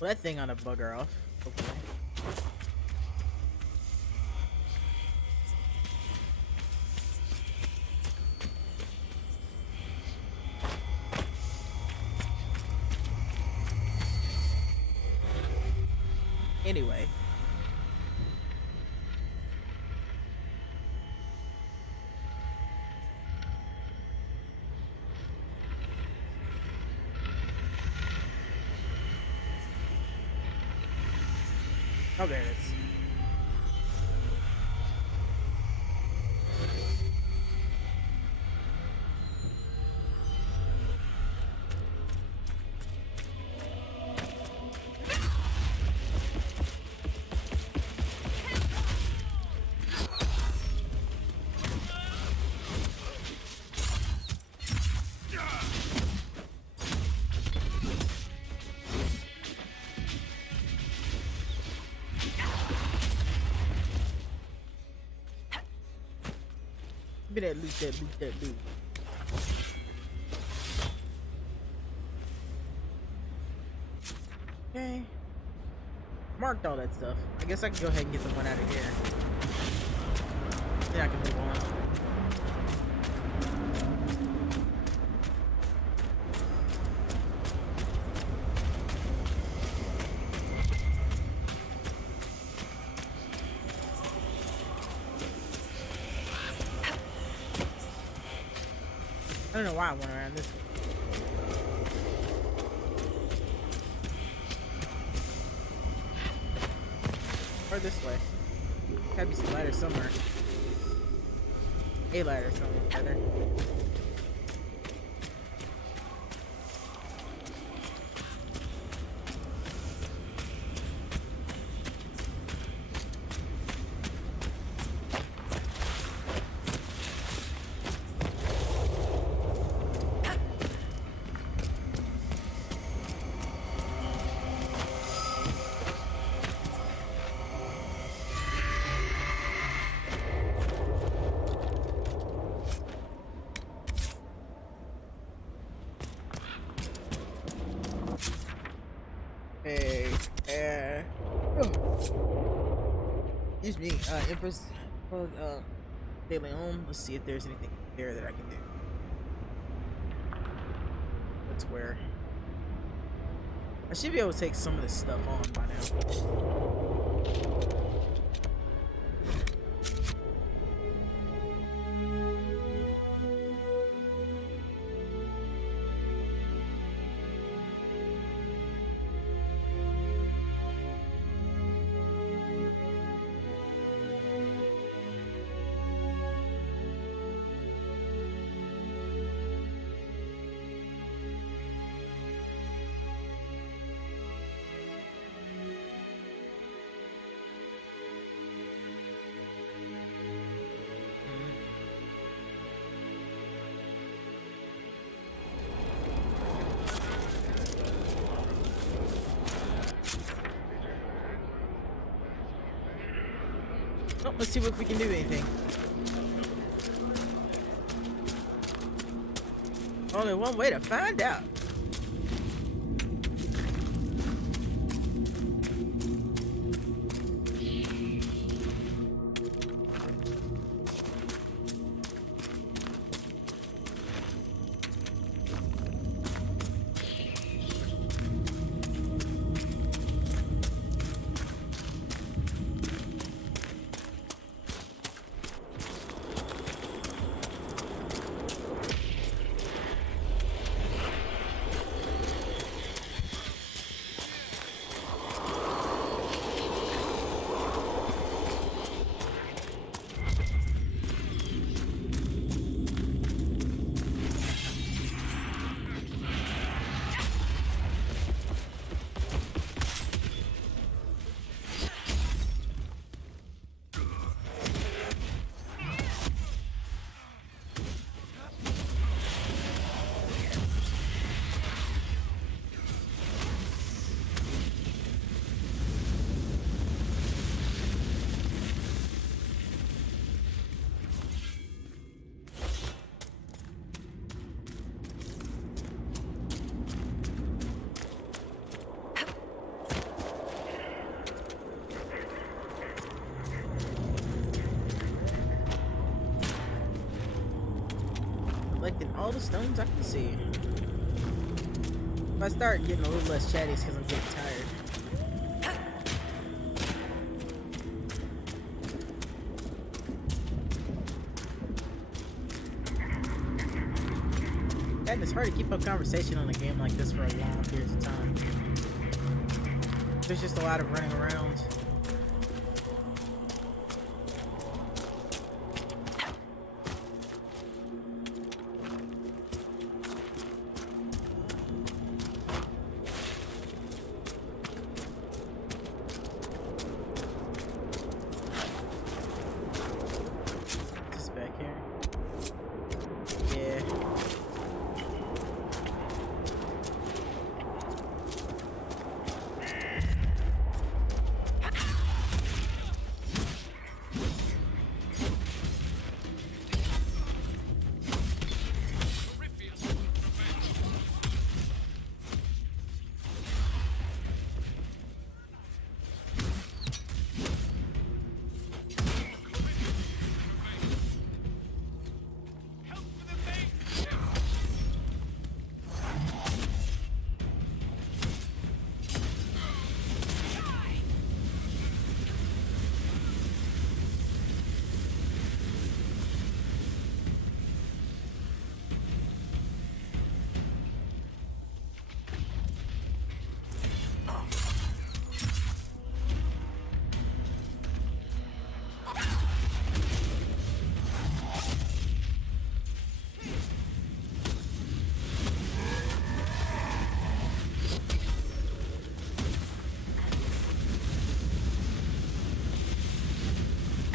Well, that thing on a bugger off. Okay. Anyway. Oh, there it is. Give me that loot, that loot, that loot. Okay. Marked all that stuff. I guess I can go ahead and get the one out of here. Then I can move on. I don't know why I went around this way. Or this way. Gotta be some ladder somewhere. A ladder somewhere, rather. Excuse me, Empress De Leon. Let's see if there's anything there that I can do. Let's where. I should be able to take some of this stuff on by now. Oh, let's see if we can do anything. Only one way to find out. Collecting all the stones I can see. If I start getting a little less chatty, it's because I'm getting tired. And it's hard to keep up conversation on a game like this for a long period of time. There's just a lot of running around.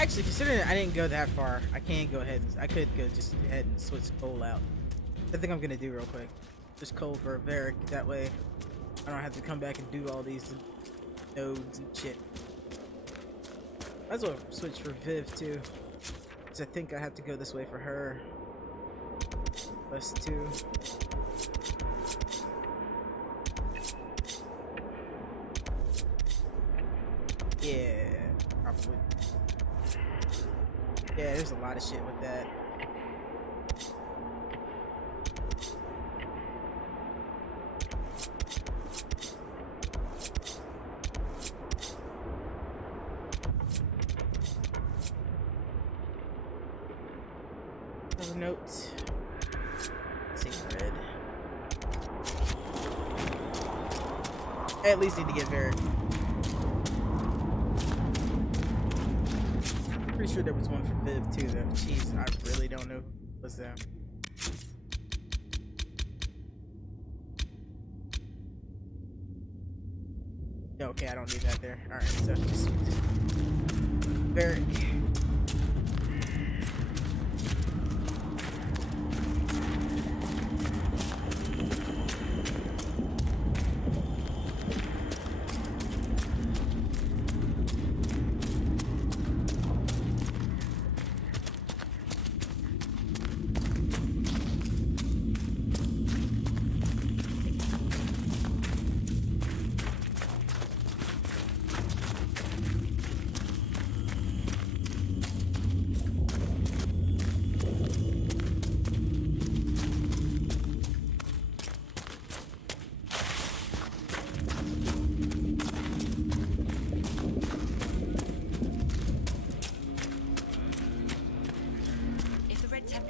Actually, considering I didn't go that far, I can go ahead and I could go just ahead and switch Cole out. I think I'm gonna do real quick. Just Cole for Varric. That way, I don't have to come back and do all these nodes and shit. Might as well switch for Viv too, because I think I have to go this way for her. Plus 2. Yeah, probably. Yeah, there's a lot of shit with that. No notes. Red. I at least need to get Varric. Pretty sure there was one for Viv too, though. Jeez, I really don't know who was there. Yeah, okay, I don't need that there. Alright, so just Varric.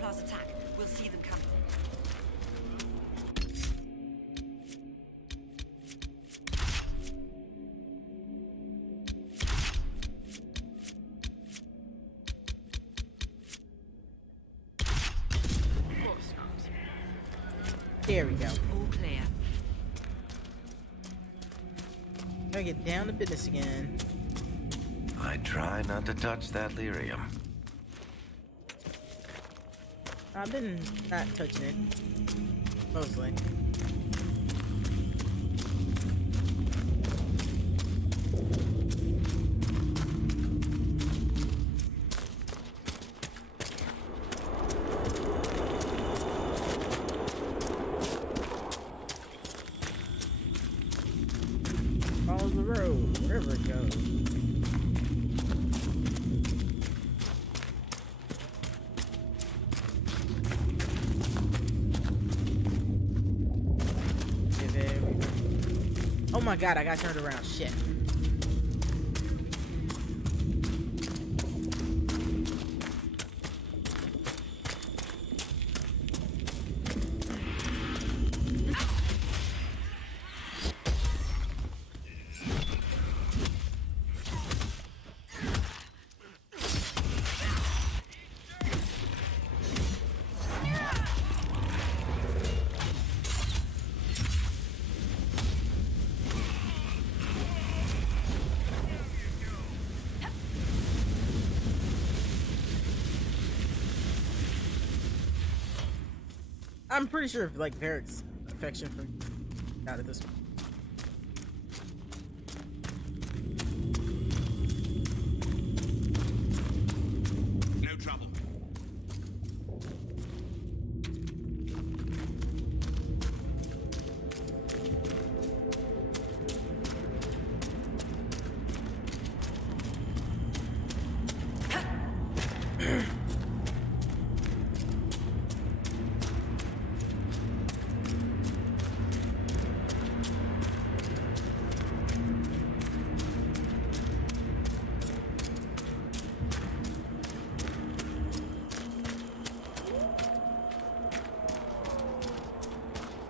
Attack. We'll see them coming. There we go. All clear. Gotta get down to business again. I try not to touch that lyrium. I've been not touching it, mostly. Follow the road, wherever it goes. Oh my god, I got turned around. Shit. I'm pretty sure like Varric's affection from out of this one. No trouble.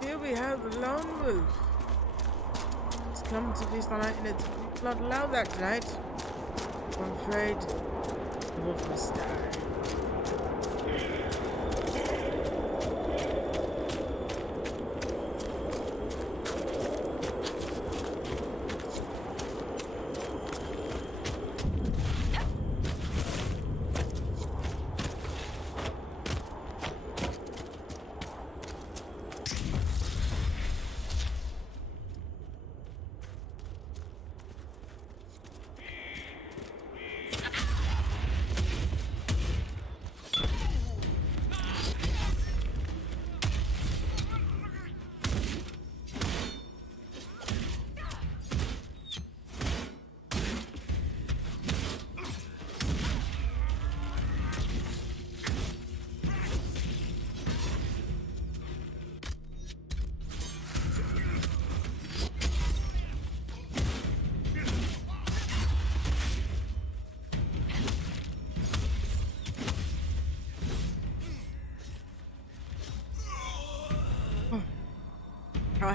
Here we have the lone wolf. It's come to feast on night and it's not allowed that tonight. I'm afraid the wolf must die.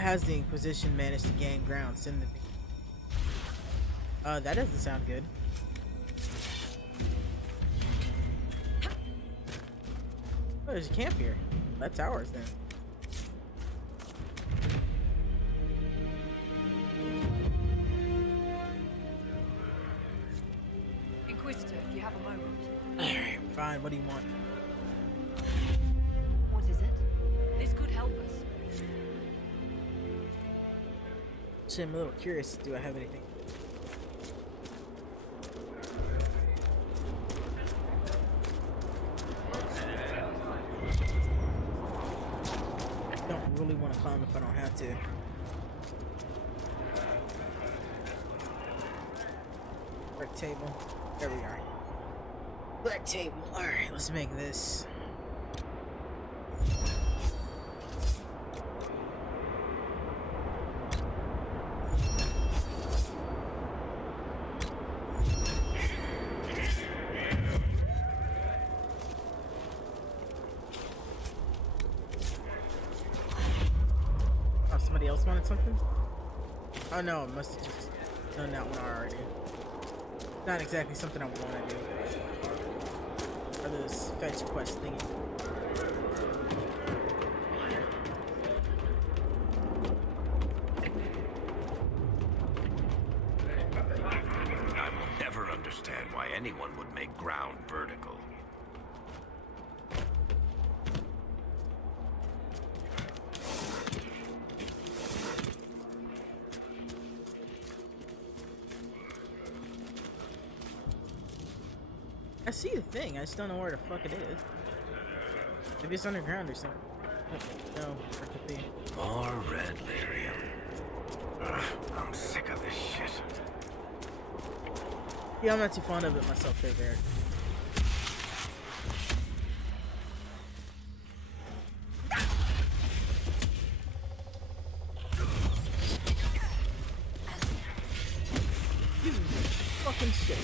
has the Inquisition managed to gain ground? Send the that doesn't sound good. Oh, there's a camp here. That's ours then. Inquisitor, if you have a moment. Alright, fine. What do you want? What is it? This could help us. Shit, I'm a little curious. Do I have anything? I don't really want to climb if I don't have to. Brick table. There we are. Black table. Alright, let's make this. Oh, somebody else wanted something? Oh no, I must have just done that one already. Not exactly something I want to do. Or this fetch quest thingy. I will never understand why anyone would make ground vertical. I see the thing, I just don't know where the fuck it is. Maybe it's underground or something. No, it could be. More red lyrium. Ugh, I'm sick of this shit. Yeah, I'm not too fond of it myself there, Eric. You fucking shit.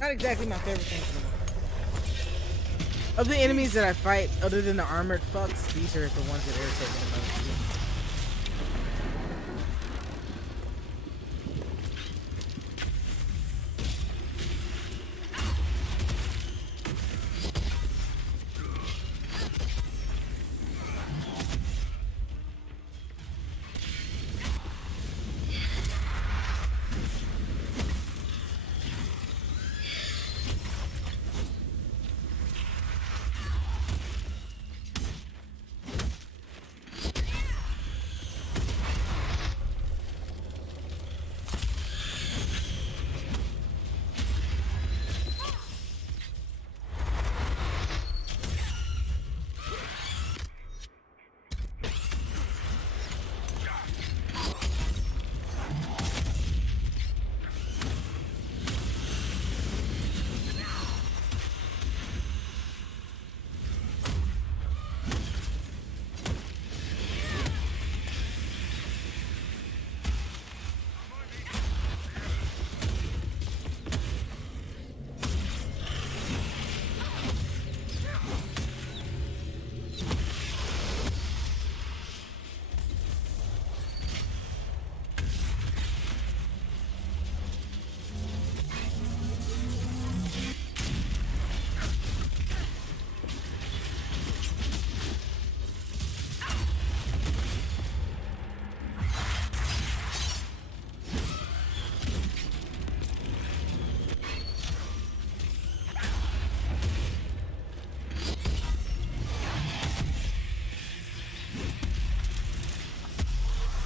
Not exactly my favorite thing to do. Of the enemies that I fight, other than the armored fucks, these are the ones that irritate me the most.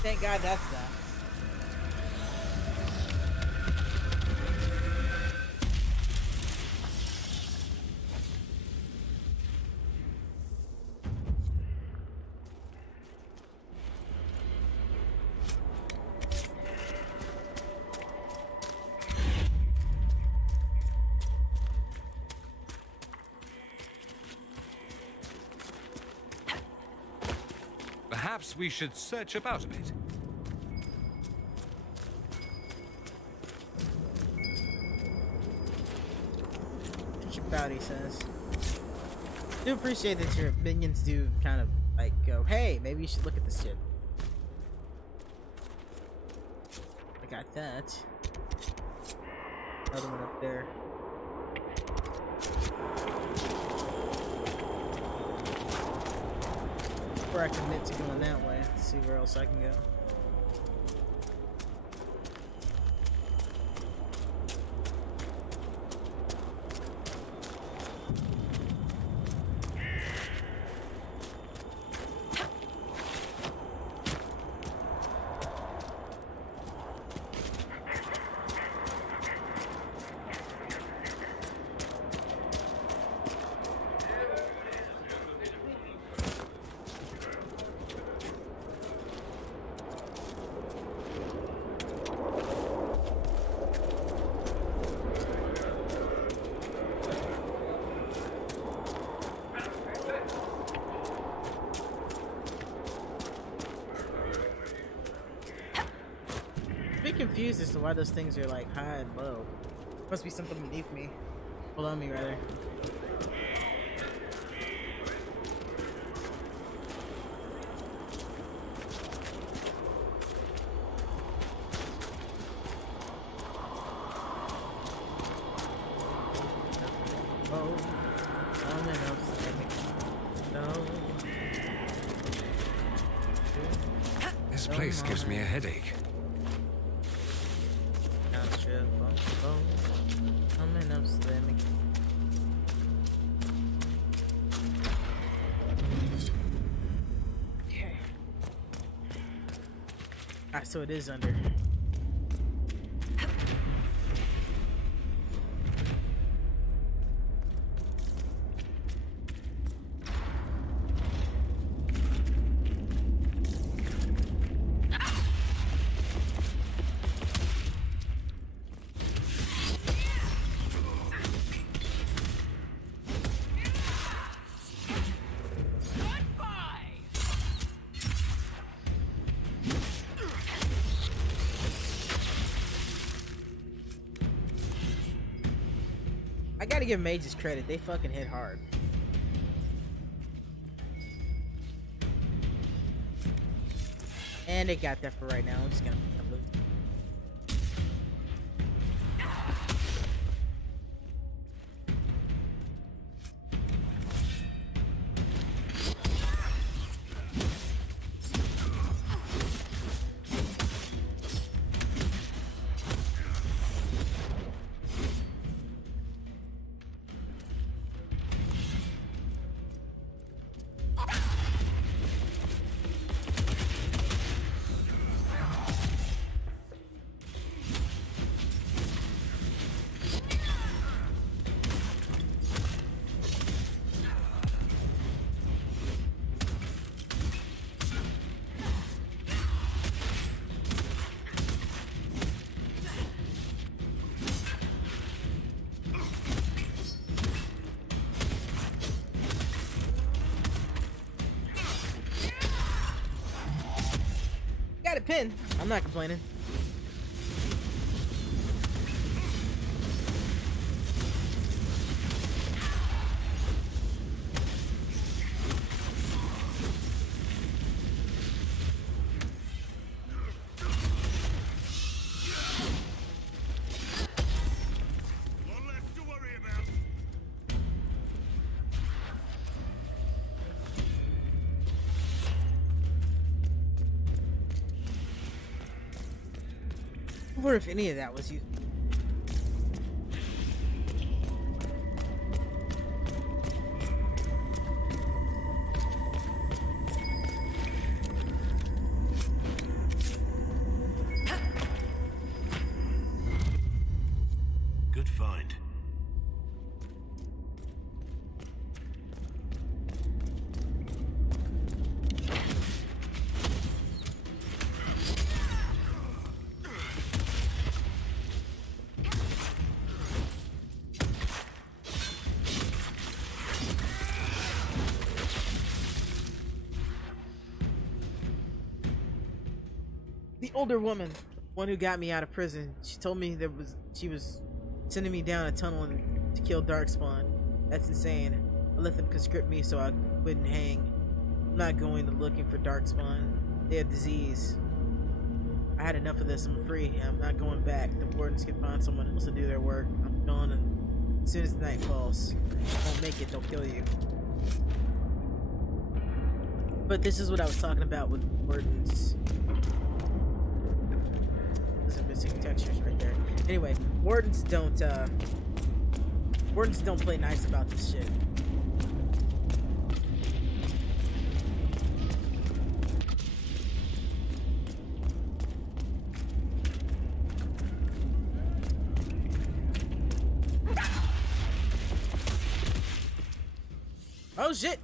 Thank God that's that. Perhaps we should search about a bit. Search about, he says. I do appreciate that your minions do kind of like go, hey, maybe you should look at this shit. I got that. Another one up there. Before I commit to going that way, let's see where else I can go. Confused as to why those things are like high and low. Must be something beneath me. Below me, rather. This place gives me a headache. Okay. Alright, so it is under. I gotta give mages credit, they fucking hit hard. And they got that for right now. I'm just gonna put them loot. Got a pin. I'm not complaining. I wonder if any of that was used. Good find. older woman, one who got me out of prison. She told me she was sending me down a tunnel to kill Darkspawn. That's insane. I let them conscript me so I wouldn't hang. I'm not going to looking for Darkspawn. They have disease. I had enough of this. I'm free. I'm not going back. The wardens can find someone else to do their work. I'm gone, and as soon as the night falls, won't make it. They'll kill you. But this is what I was talking about with wardens. Those are missing textures right there. Anyway, wardens don't play nice about this shit. Oh shit!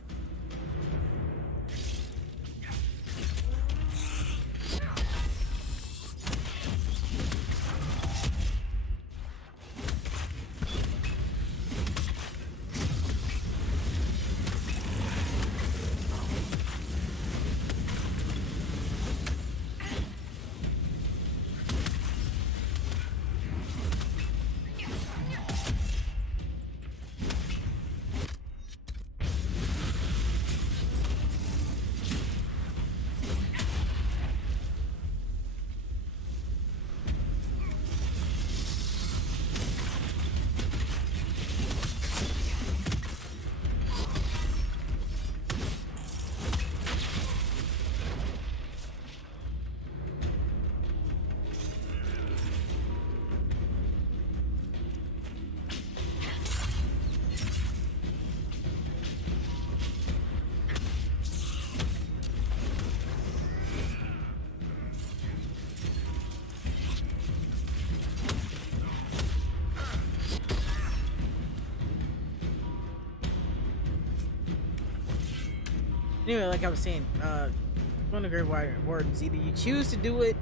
Anyway, like I was saying, one of the Great Wardens, either you choose to do it,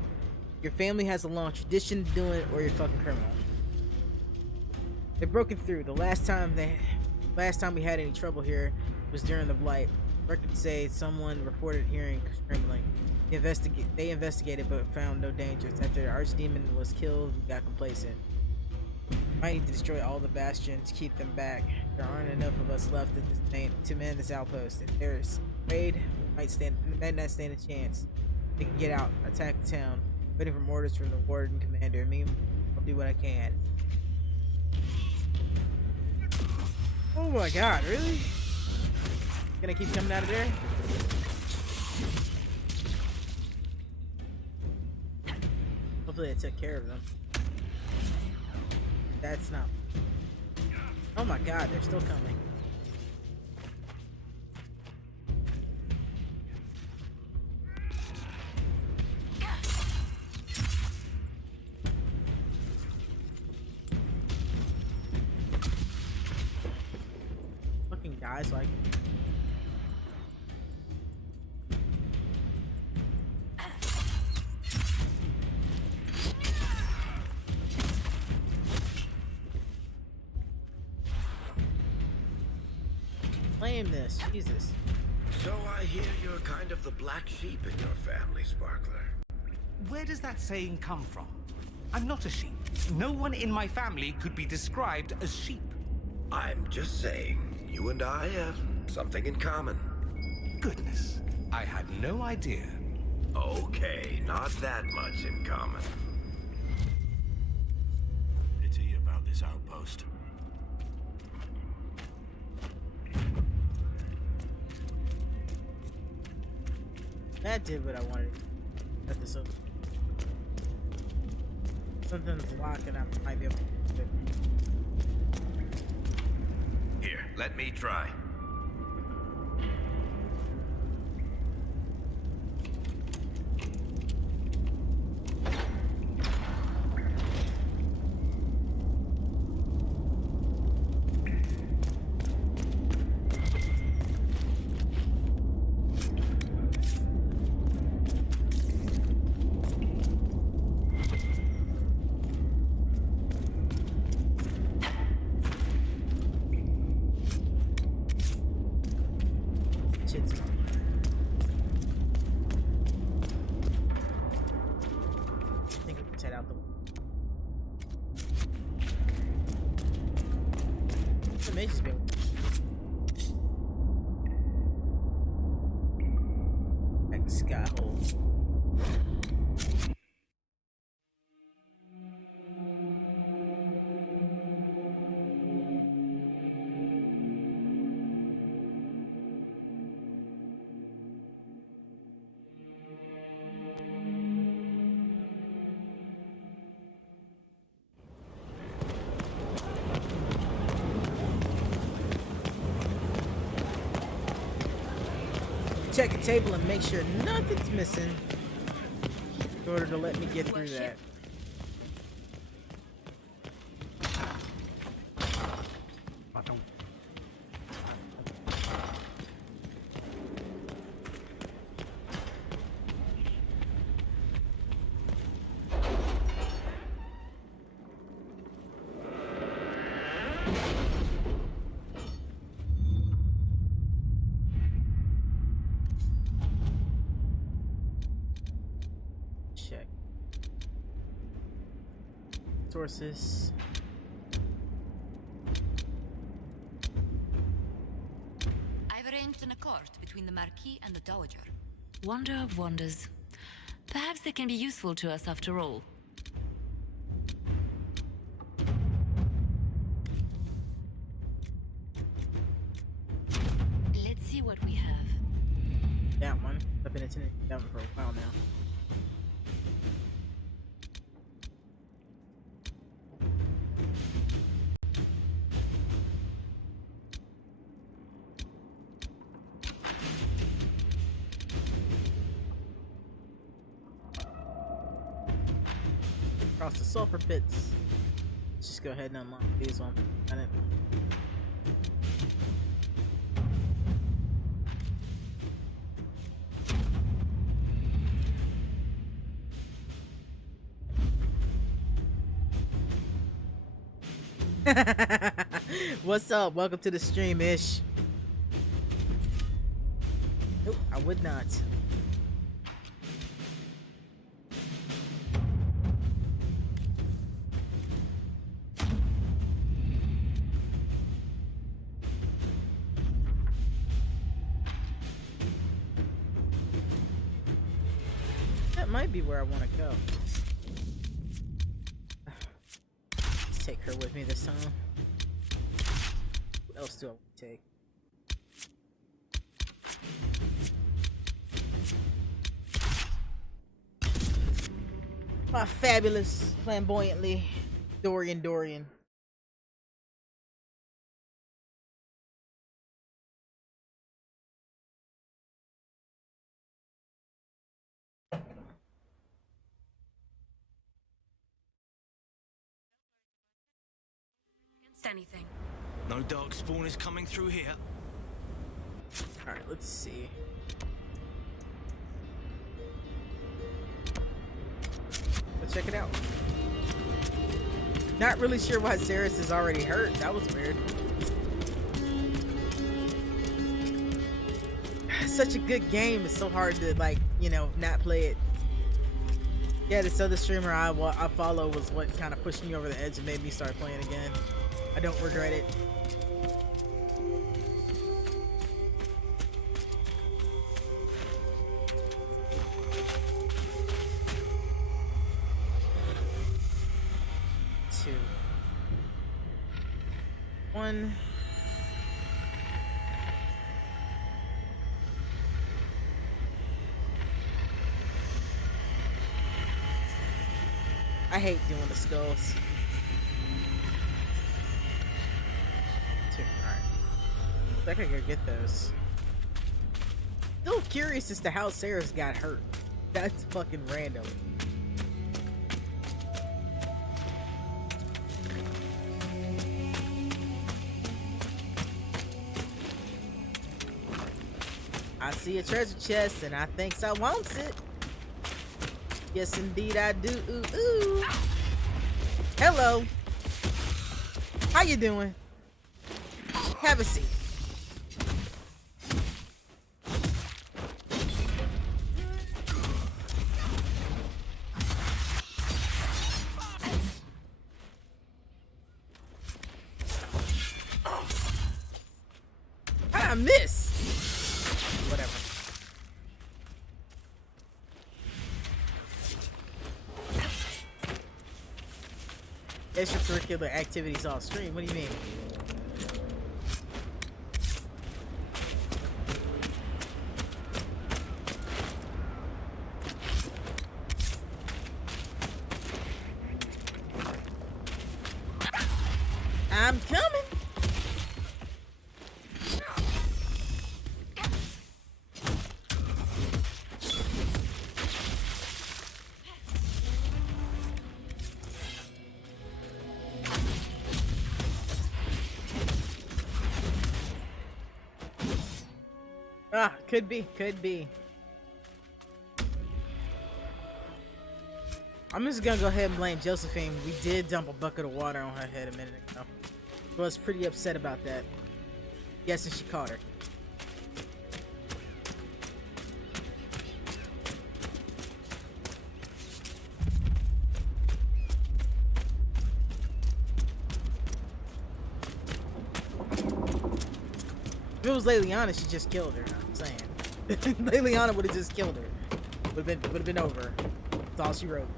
your family has a long tradition to do it, or you're fucking criminal. They're broken through. The last time we had any trouble here was during the Blight. Records say someone reported hearing scrambling. They investigated but found no dangers. After the archdemon was killed, we got complacent. Might need to destroy all the bastions, keep them back. There aren't enough of us left at this to man this outpost. If there's raid, we might not stand a chance. They can get out, attack the town. Waiting for orders from the warden commander. Me, I'll do what I can. Oh my god, really? Gonna keep coming out of there? Hopefully I took care of them. That's not... Oh my god, they're still coming. Fucking die so I can... Claim this, Jesus. So I hear you're kind of the black sheep in your family, Sparkler. Where does that saying come from? I'm not a sheep. No one in my family could be described as sheep. I'm just saying, you and I have something in common. Goodness, I had no idea. Okay, not that much in common. Pity about this outpost. That did what I wanted. At this up. Something's locked and I might be able to do it. Here, let me try. Let's head out the may just be like sky hole. Check the table and make sure nothing's missing in order to let me get through that. Check sources. I've arranged an accord between the Marquis and the Dowager. Wonder of wonders. Perhaps they can be useful to us after all. Let's see what we have. That one. I've been attending that one for a while now. Across the sulfur pits. Let's just go ahead and unlock these ones. What's up? Welcome to the stream, Ish. Nope, I would not. That might be where I want to go. Let's take her with me this time. What else do I want to take? My fabulous, flamboyantly Dorian. Anything. No dark spawn is coming through here. Alright, let's see. Let's check it out. Not really sure why Ceres is already hurt. That was weird. Such a good game. It's so hard to, like, you know, not play it. Yeah, this other streamer I follow was what kind of pushed me over the edge and made me start playing again. I don't regret it. Two. One. I hate doing the skulls. I could go get those. Still curious as to how Ceres got hurt. That's fucking random. I see a treasure chest and I thinks I wants it. Yes, indeed I do. Ooh, ooh. Hello. How you doing? Have a seat. miss? Whatever. Extracurricular activities off screen. What do you mean? I'm coming. Ah, could be, could be. I'm just gonna go ahead and blame Josephine. We did dump a bucket of water on her head a minute ago. I was pretty upset about that. Guessing she caught her. If it was Leliana, she just killed her. I'm saying. Leliana would have just killed her. Would have been over. That's all she wrote.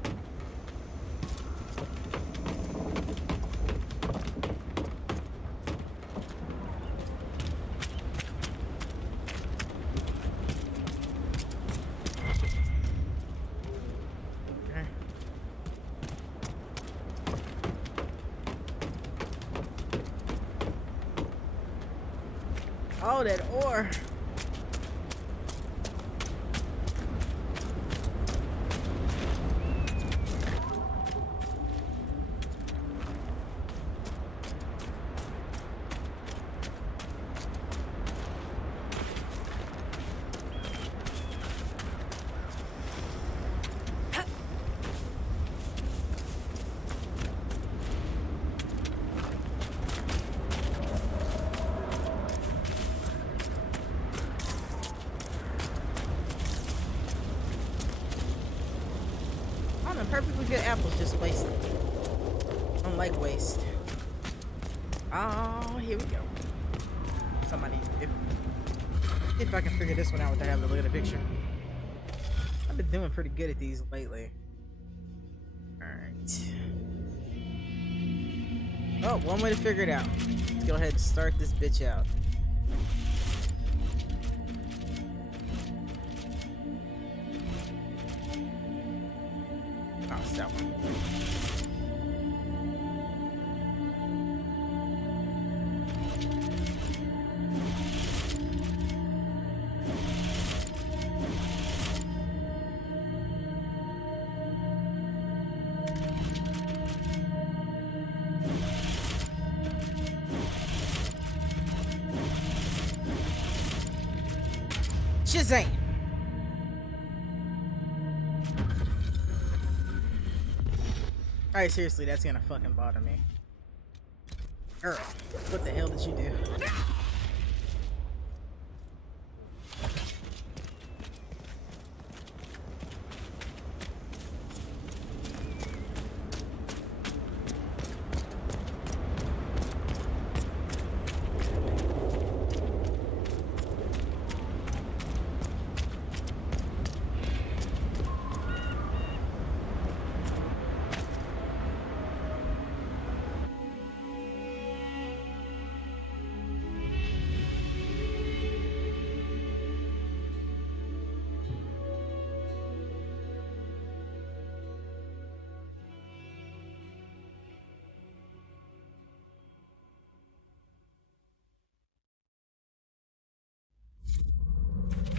Oh, that ore. Perfectly good apples just wasted. I don't like waste. Oh, here we go. Somebody, if I can figure this one out without having to look at a picture. I've been doing pretty good at these lately. Alright. Oh, one way to figure it out. Let's go ahead and start this bitch out. That one. Shazam! Alright, seriously, that's gonna fucking bother me. Girl, what the hell did you do?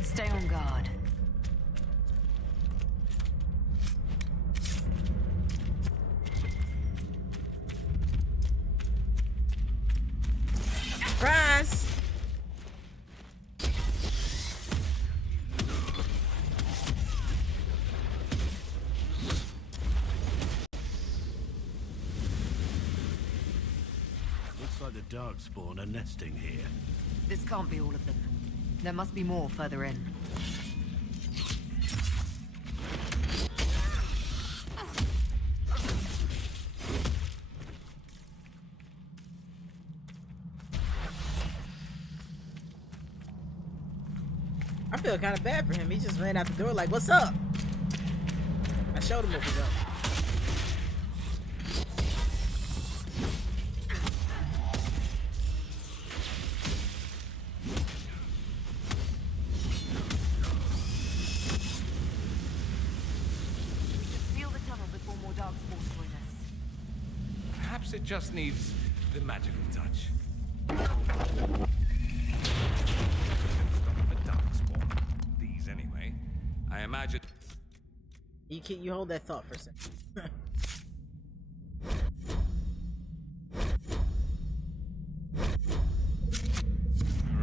Stay on guard. Surprise! Looks like the Darkspawn are nesting here. This can't be all of them. There must be more further in. I feel kind of bad for him. He just ran out the door like, "What's up?" I showed him what was up. Seal the tunnel before more darkspawn join us. Perhaps it just needs the magical touch. A darkspawn. These anyway. I imagine. You hold that thought for a second. There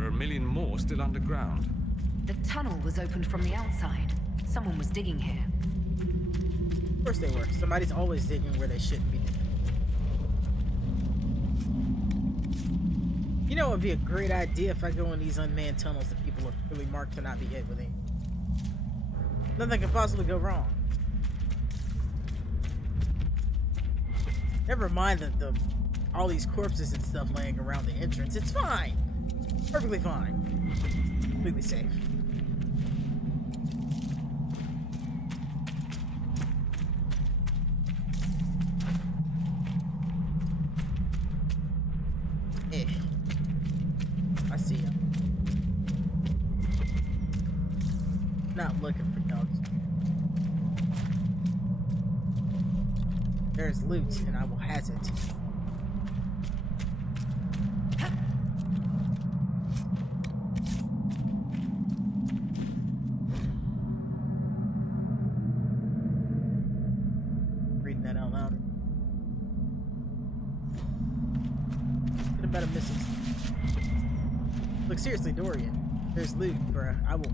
are a million more still underground. The tunnel was opened from the outside. Someone was digging here. Of course they were. Somebody's always digging where they shouldn't be digging. You know, it would be a great idea if I go in these unmanned tunnels that people are really marked to not be hit with it. Nothing can possibly go wrong. Never mind the all these corpses and stuff laying around the entrance. It's fine. Perfectly fine. Completely safe. Eh. I see him. Not looking for dogs. There's loot, and I will hazard. Reading that out loud. What about a missing? Look, seriously, Dorian. There's loot, bruh. I will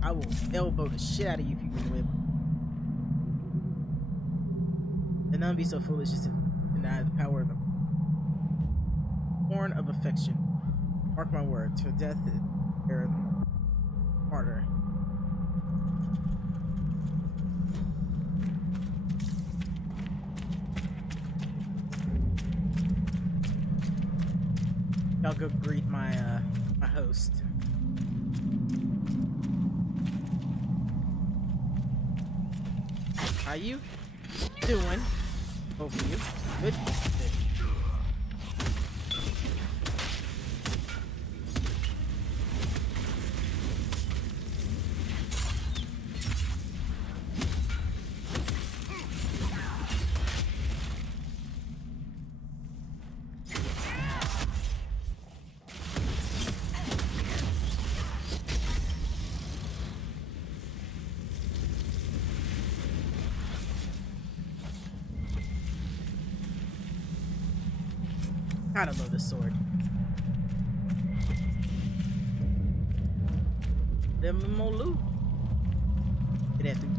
elbow the shit out of you if you can live. And none be so foolish as to deny the power of the horn of affection. Mark my words, for death is martyr. I'll go greet my my host. How you doing? Both of you. Good. Gotta love this sword. Them more loot. Get that through.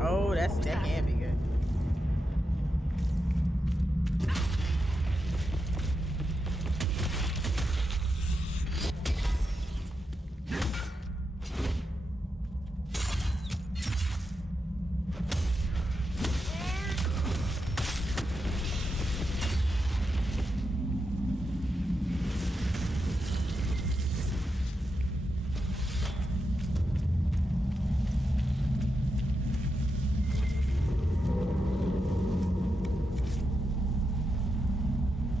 Oh, that can be good.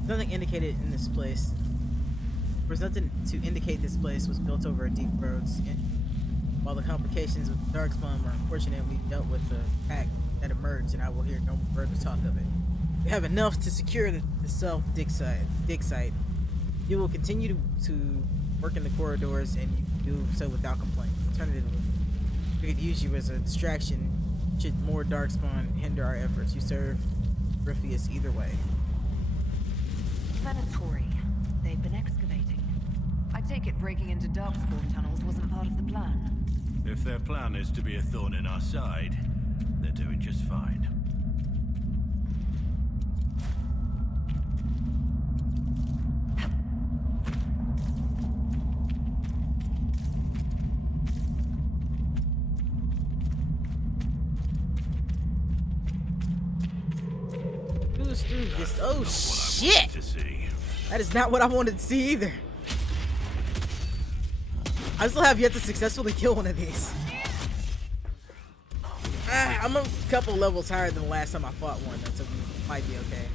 Nothing indicated in this place. There's nothing to indicate this place was built over deep roads. And while the complications with the Darkspawn were unfortunate, we dealt with the pack that emerged, and I will hear no further talk of it. We have enough to secure the self-dig site. You will continue to work in the corridors, and you can do so without complaint. Alternatively, we could use you as a distraction should more Darkspawn hinder our efforts. You serve Riffius either way. Venatory. They've been excavating. I take it breaking into Darkspawn tunnels wasn't part of the plan. If their plan is to be a thorn in our side, they're doing just fine. goes through this. Oh shit! That is not what I wanted to see either. I still have yet to successfully kill one of these. I'm a couple levels higher than the last time I fought one, so it might be okay.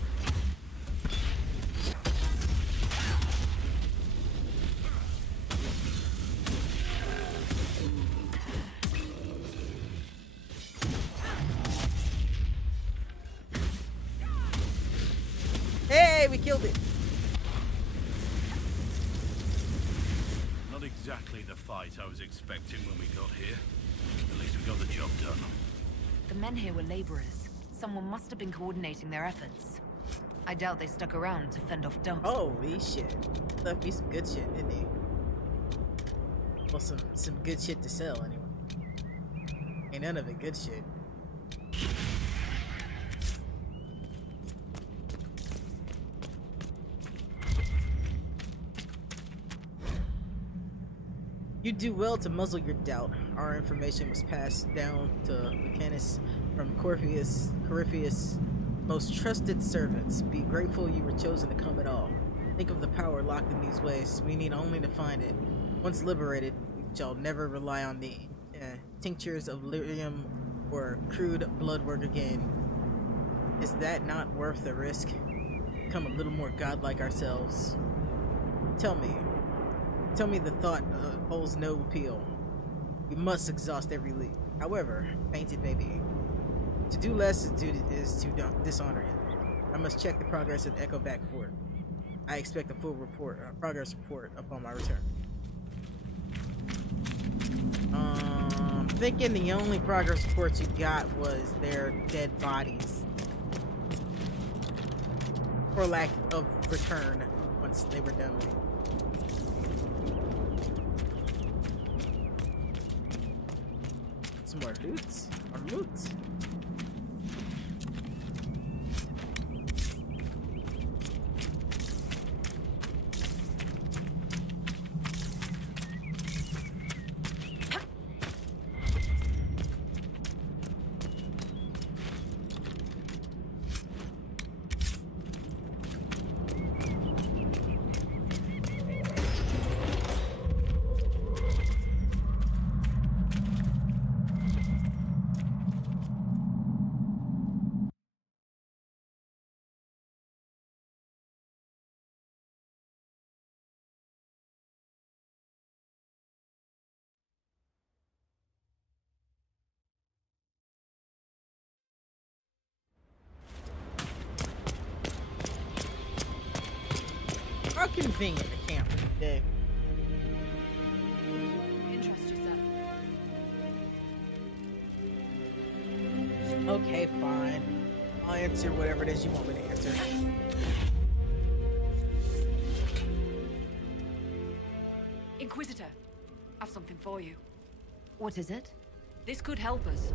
Hey, we killed it. Not exactly the fight I was expecting when we got here. At least we got the job done. The men here were laborers. Someone must have been coordinating their efforts. I doubt they stuck around to fend off dogs. Holy shit. Left me some good shit, didn't he? Well, some good shit to sell, anyway. Ain't none of it good shit. You do well to muzzle your doubt. Our information was passed down to Lucanus from Corypheus' most trusted servants. Be grateful you were chosen to come at all. Think of the power locked in these ways. We need only to find it. Once liberated, we shall never rely on the tinctures of lyrium or crude blood work again. Is that not worth the risk? Become a little more godlike ourselves. Tell me the thought holds no appeal. We must exhaust every lead. However faint it may be. To do less is to dishonor him. I must check the progress of the Echo back fort. I expect a full progress report upon my return. Thinking the only progress report you got was their dead bodies. For lack of return once they were done with it. Some more loots. More loots. How convenient the camp today. Interest yourself. Okay, fine. I'll answer whatever it is you want me to answer. Inquisitor, I've something for you. What is it? This could help us.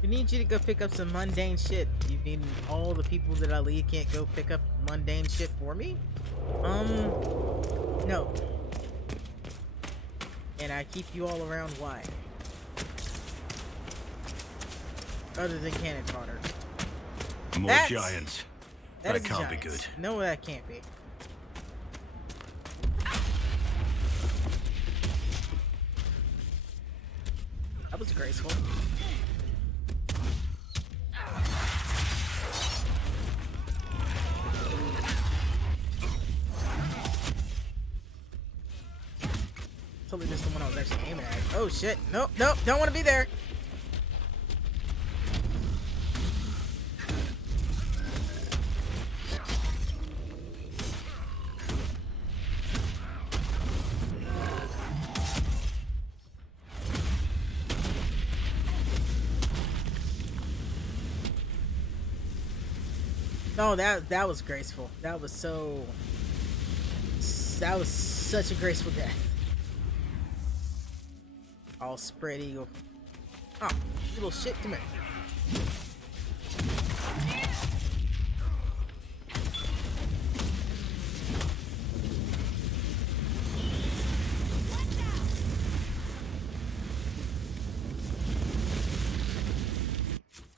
We need you to go pick up some mundane shit. You mean all the people that I lead can't go pick up mundane shit for me? No. And I keep you all around, why? Other than cannon fodder. More giants. That can't be good. No, that can't be. That was graceful. Totally missed the one I was actually aiming at. Oh shit. Nope, nope, don't want to be there. No, that was graceful. That was such a graceful death. All spread eagle. Oh, little shit, come here.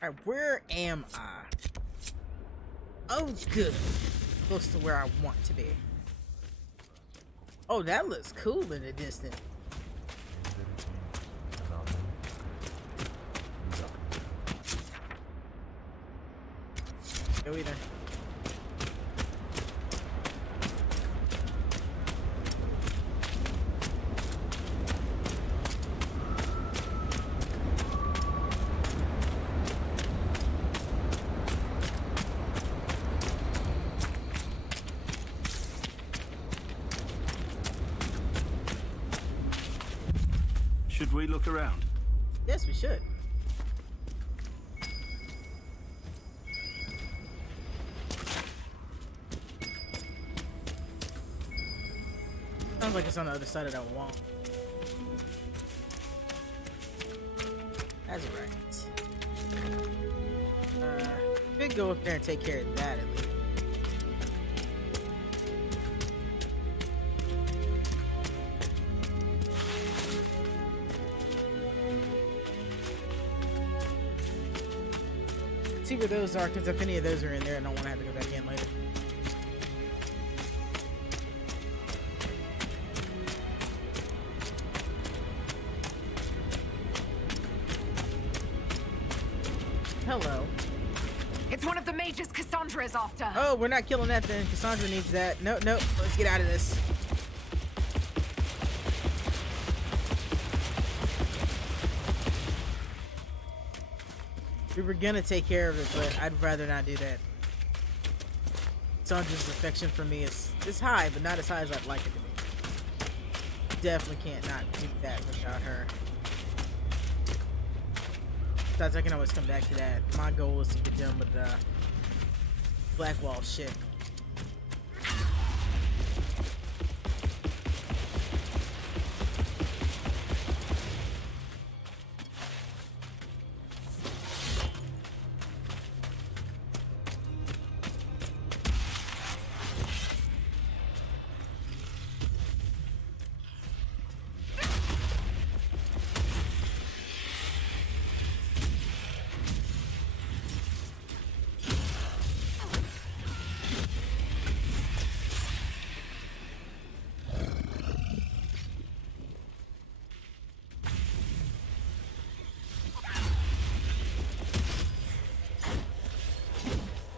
Alright, where am I? Oh, good. Close to where I want to be. Oh, that looks cool in the distance. Go either. Should we look around? Yes, we should. Sounds like it's on the other side of that wall. That's right. We could go up there and take care of that at least. See where those are, because if any of those are in there, I don't want to have to go back in later. Hello. It's one of the mages Cassandra is after. Oh, we're not killing that then. Cassandra needs that. No, no. Let's get out of this. We were gonna take care of it, but I'd rather not do that. Cassandra's affection for me is high, but not as high as I'd like it to be. Definitely can't not do that without her. Besides, I can always come back to that. My goal is to get done with the Blackwall shit.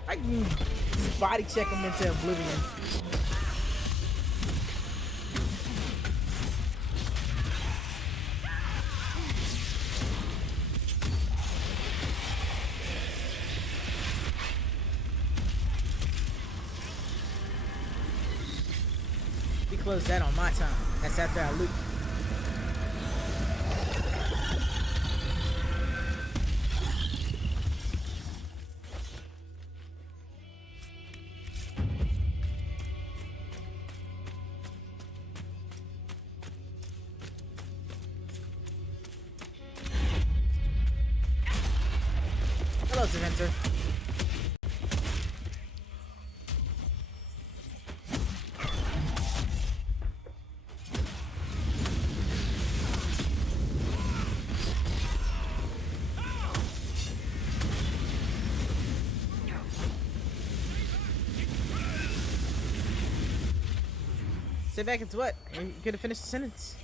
I can body check him into oblivion. We close that on my time. That's after I loot. Hello, Spencer. Stay back, it's what? You could have finished the sentence.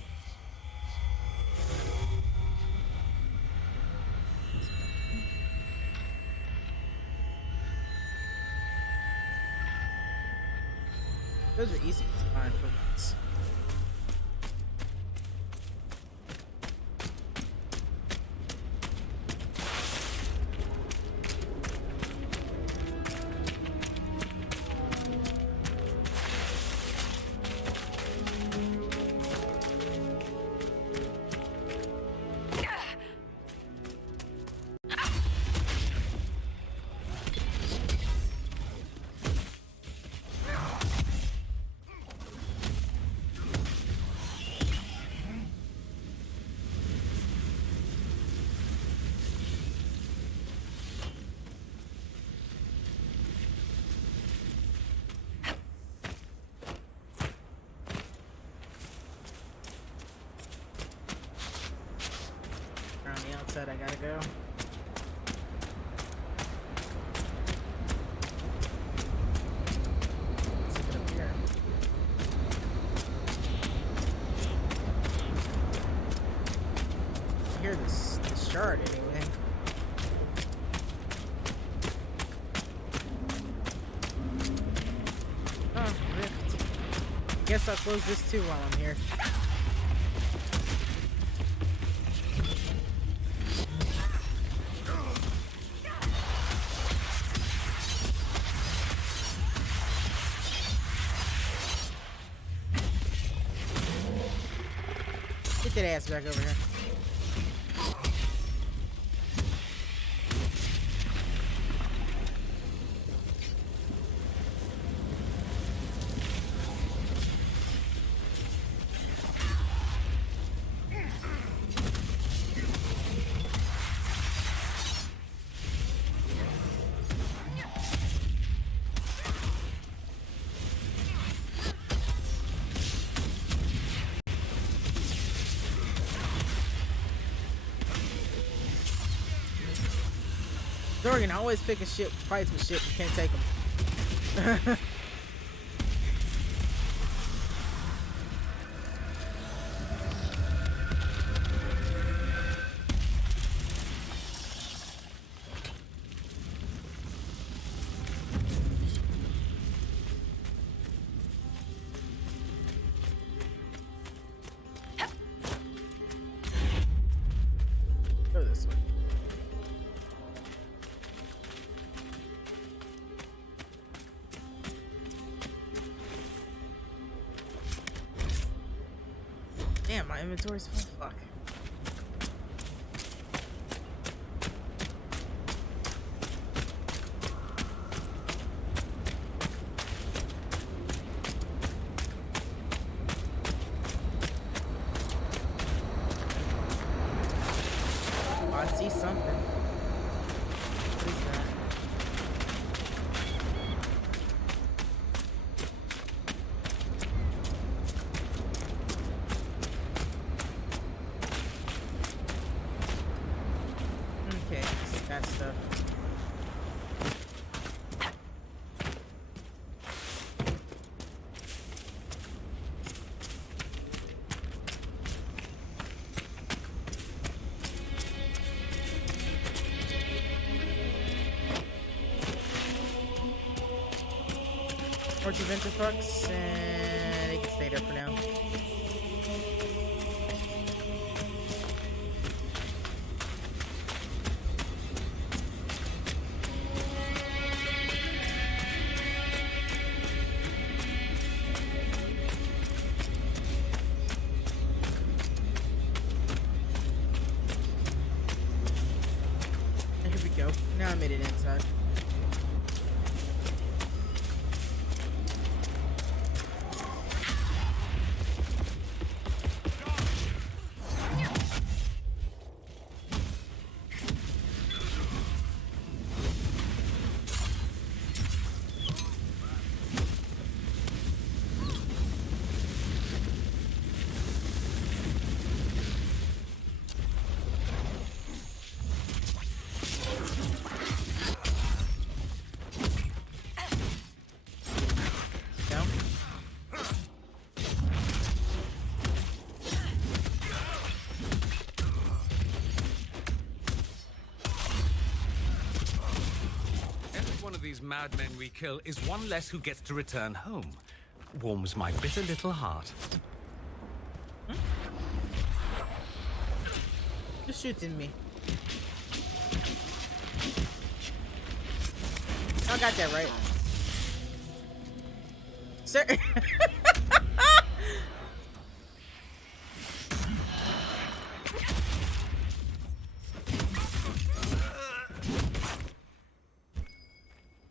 Those are easy to find for once. Around the outside, I gotta go. hear this shard anyway. Oh, rift. Guess I'll close this too while I'm here. Get that ass back over here. Dorian always picking shit, fights with shit, you can't take them. Go this way. Damn, my inventory's full. Fuck. Oh, I see something. What is that? Okay, this is that stuff. More two ventrifucks, and they can stay there for now. And here we go. Now I made it inside. Down. Every one of these madmen we kill is one less who gets to return home. Warms my bitter little heart. You're shooting me. I got that right. Sir.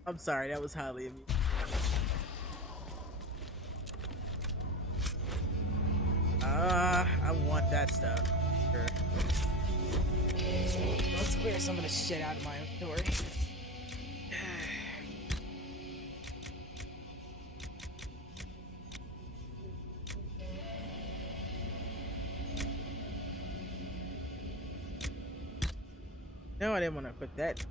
I'm sorry, that was highly amusing. I want that stuff. Sure. Let's clear some of the shit out of my inventory. No, I didn't want to put that.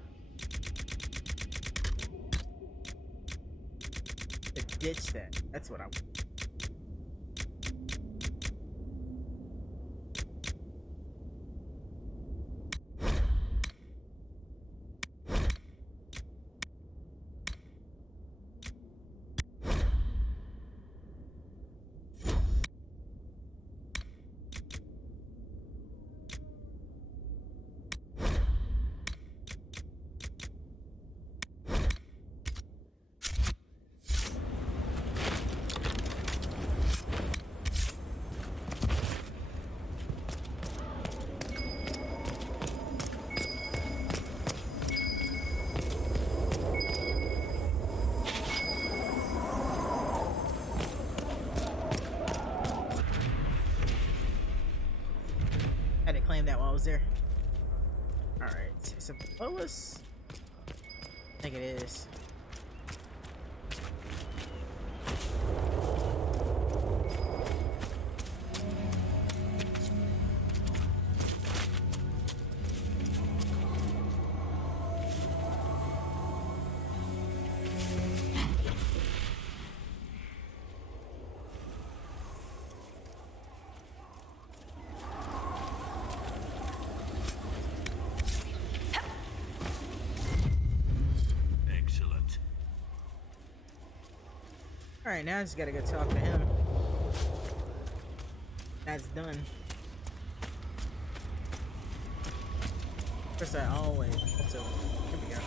Ditch that. That's what I want. Had to claim that while I was there. Alright, is it below us? I think it is. Alright, now I just gotta go talk to him. That's done. First, I always. So, here we go.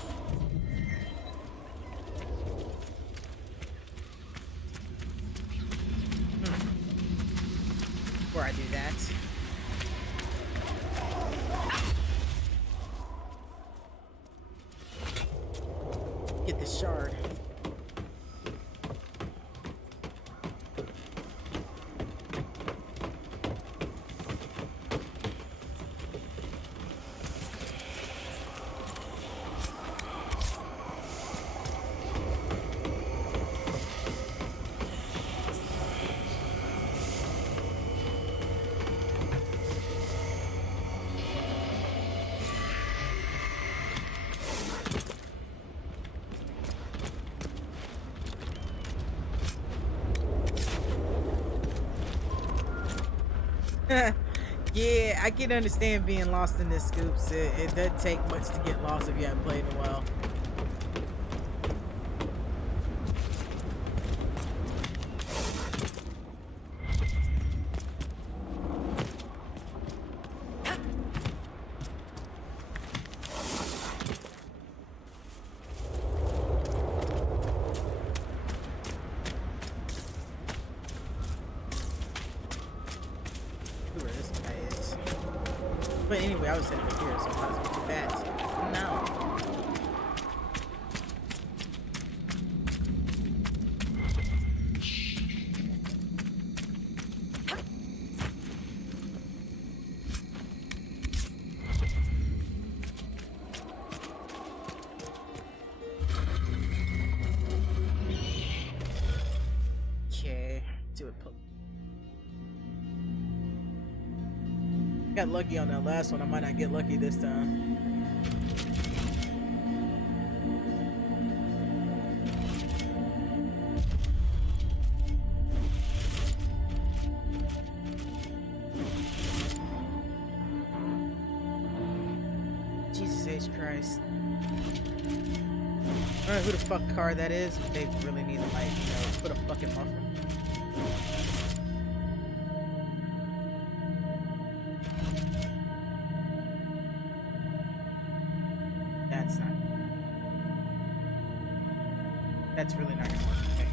Before I do that. Get the shard. Yeah, I can understand being lost in this scoops. It doesn't take much to get lost if you haven't played in a while. But anyway, I was sitting right here, so I might as well do that. No. Okay, do it. Got lucky on that last one. I might not get lucky this time. Jesus H. Christ. I don't know who the fuck car that is, but they really need to, like, you know, put a fucking muffler. That's really not gonna work. Okay.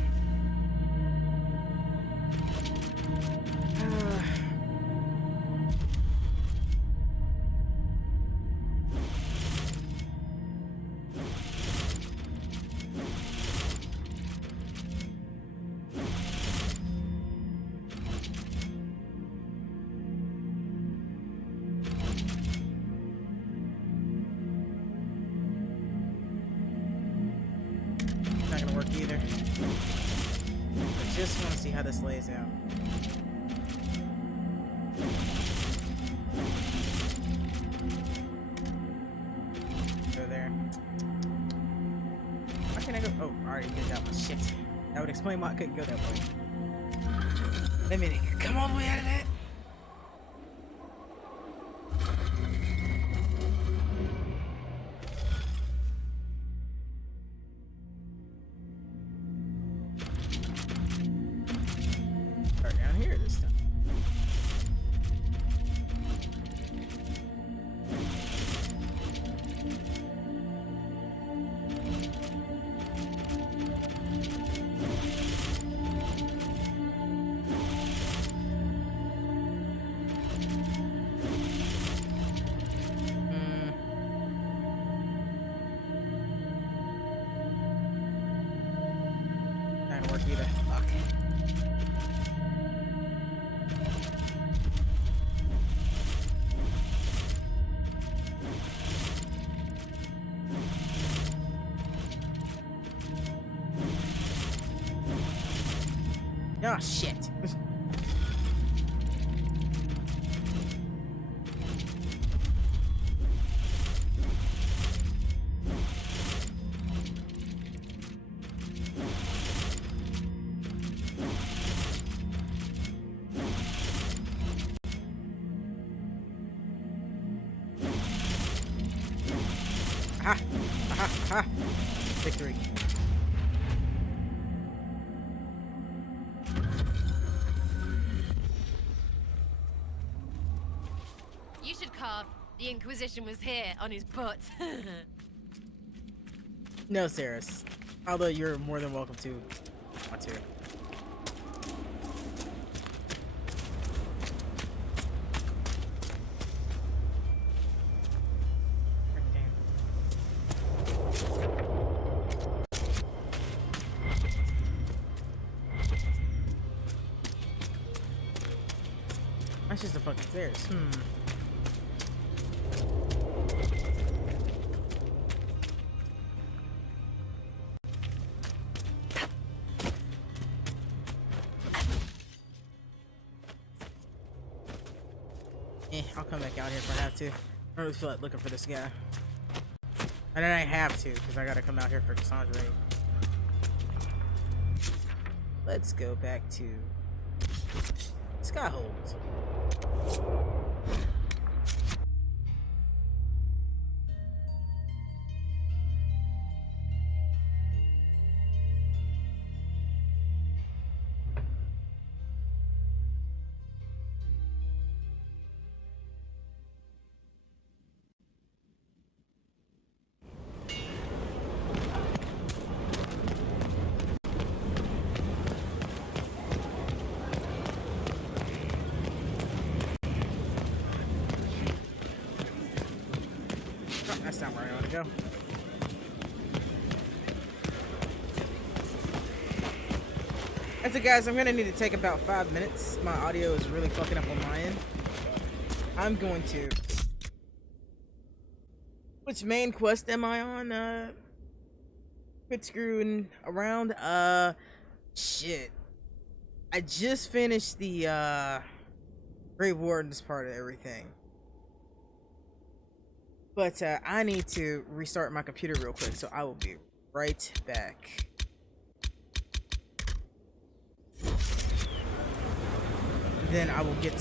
Not gonna work either. I just want to see how this lays out. Go there. Why can't I go? Oh, I already did that one. Shit. That would explain why I couldn't go that way. Wait a minute. Come all the way out of that. Work either. Fuck. Oh, shit. Aha! Aha! Aha! Victory. You should carve. The Inquisition was here on his butt. No, Saris. Although you're more than welcome to want to. That's just the fucking stairs. I'll come back out here if I have to. I don't really feel like looking for this guy. And then I have to, because I gotta come out here for Cassandra. Let's go back to Skyhold. That's not where I want to go. That's it, guys. I'm gonna need to take about 5 minutes. My audio is really fucking up on my end. I'm going to. Which main quest am I on? Quit screwing around. Shit. I just finished the Grey Warden's part of everything. But I need to restart my computer real quick, so I will be right back. Then I will get to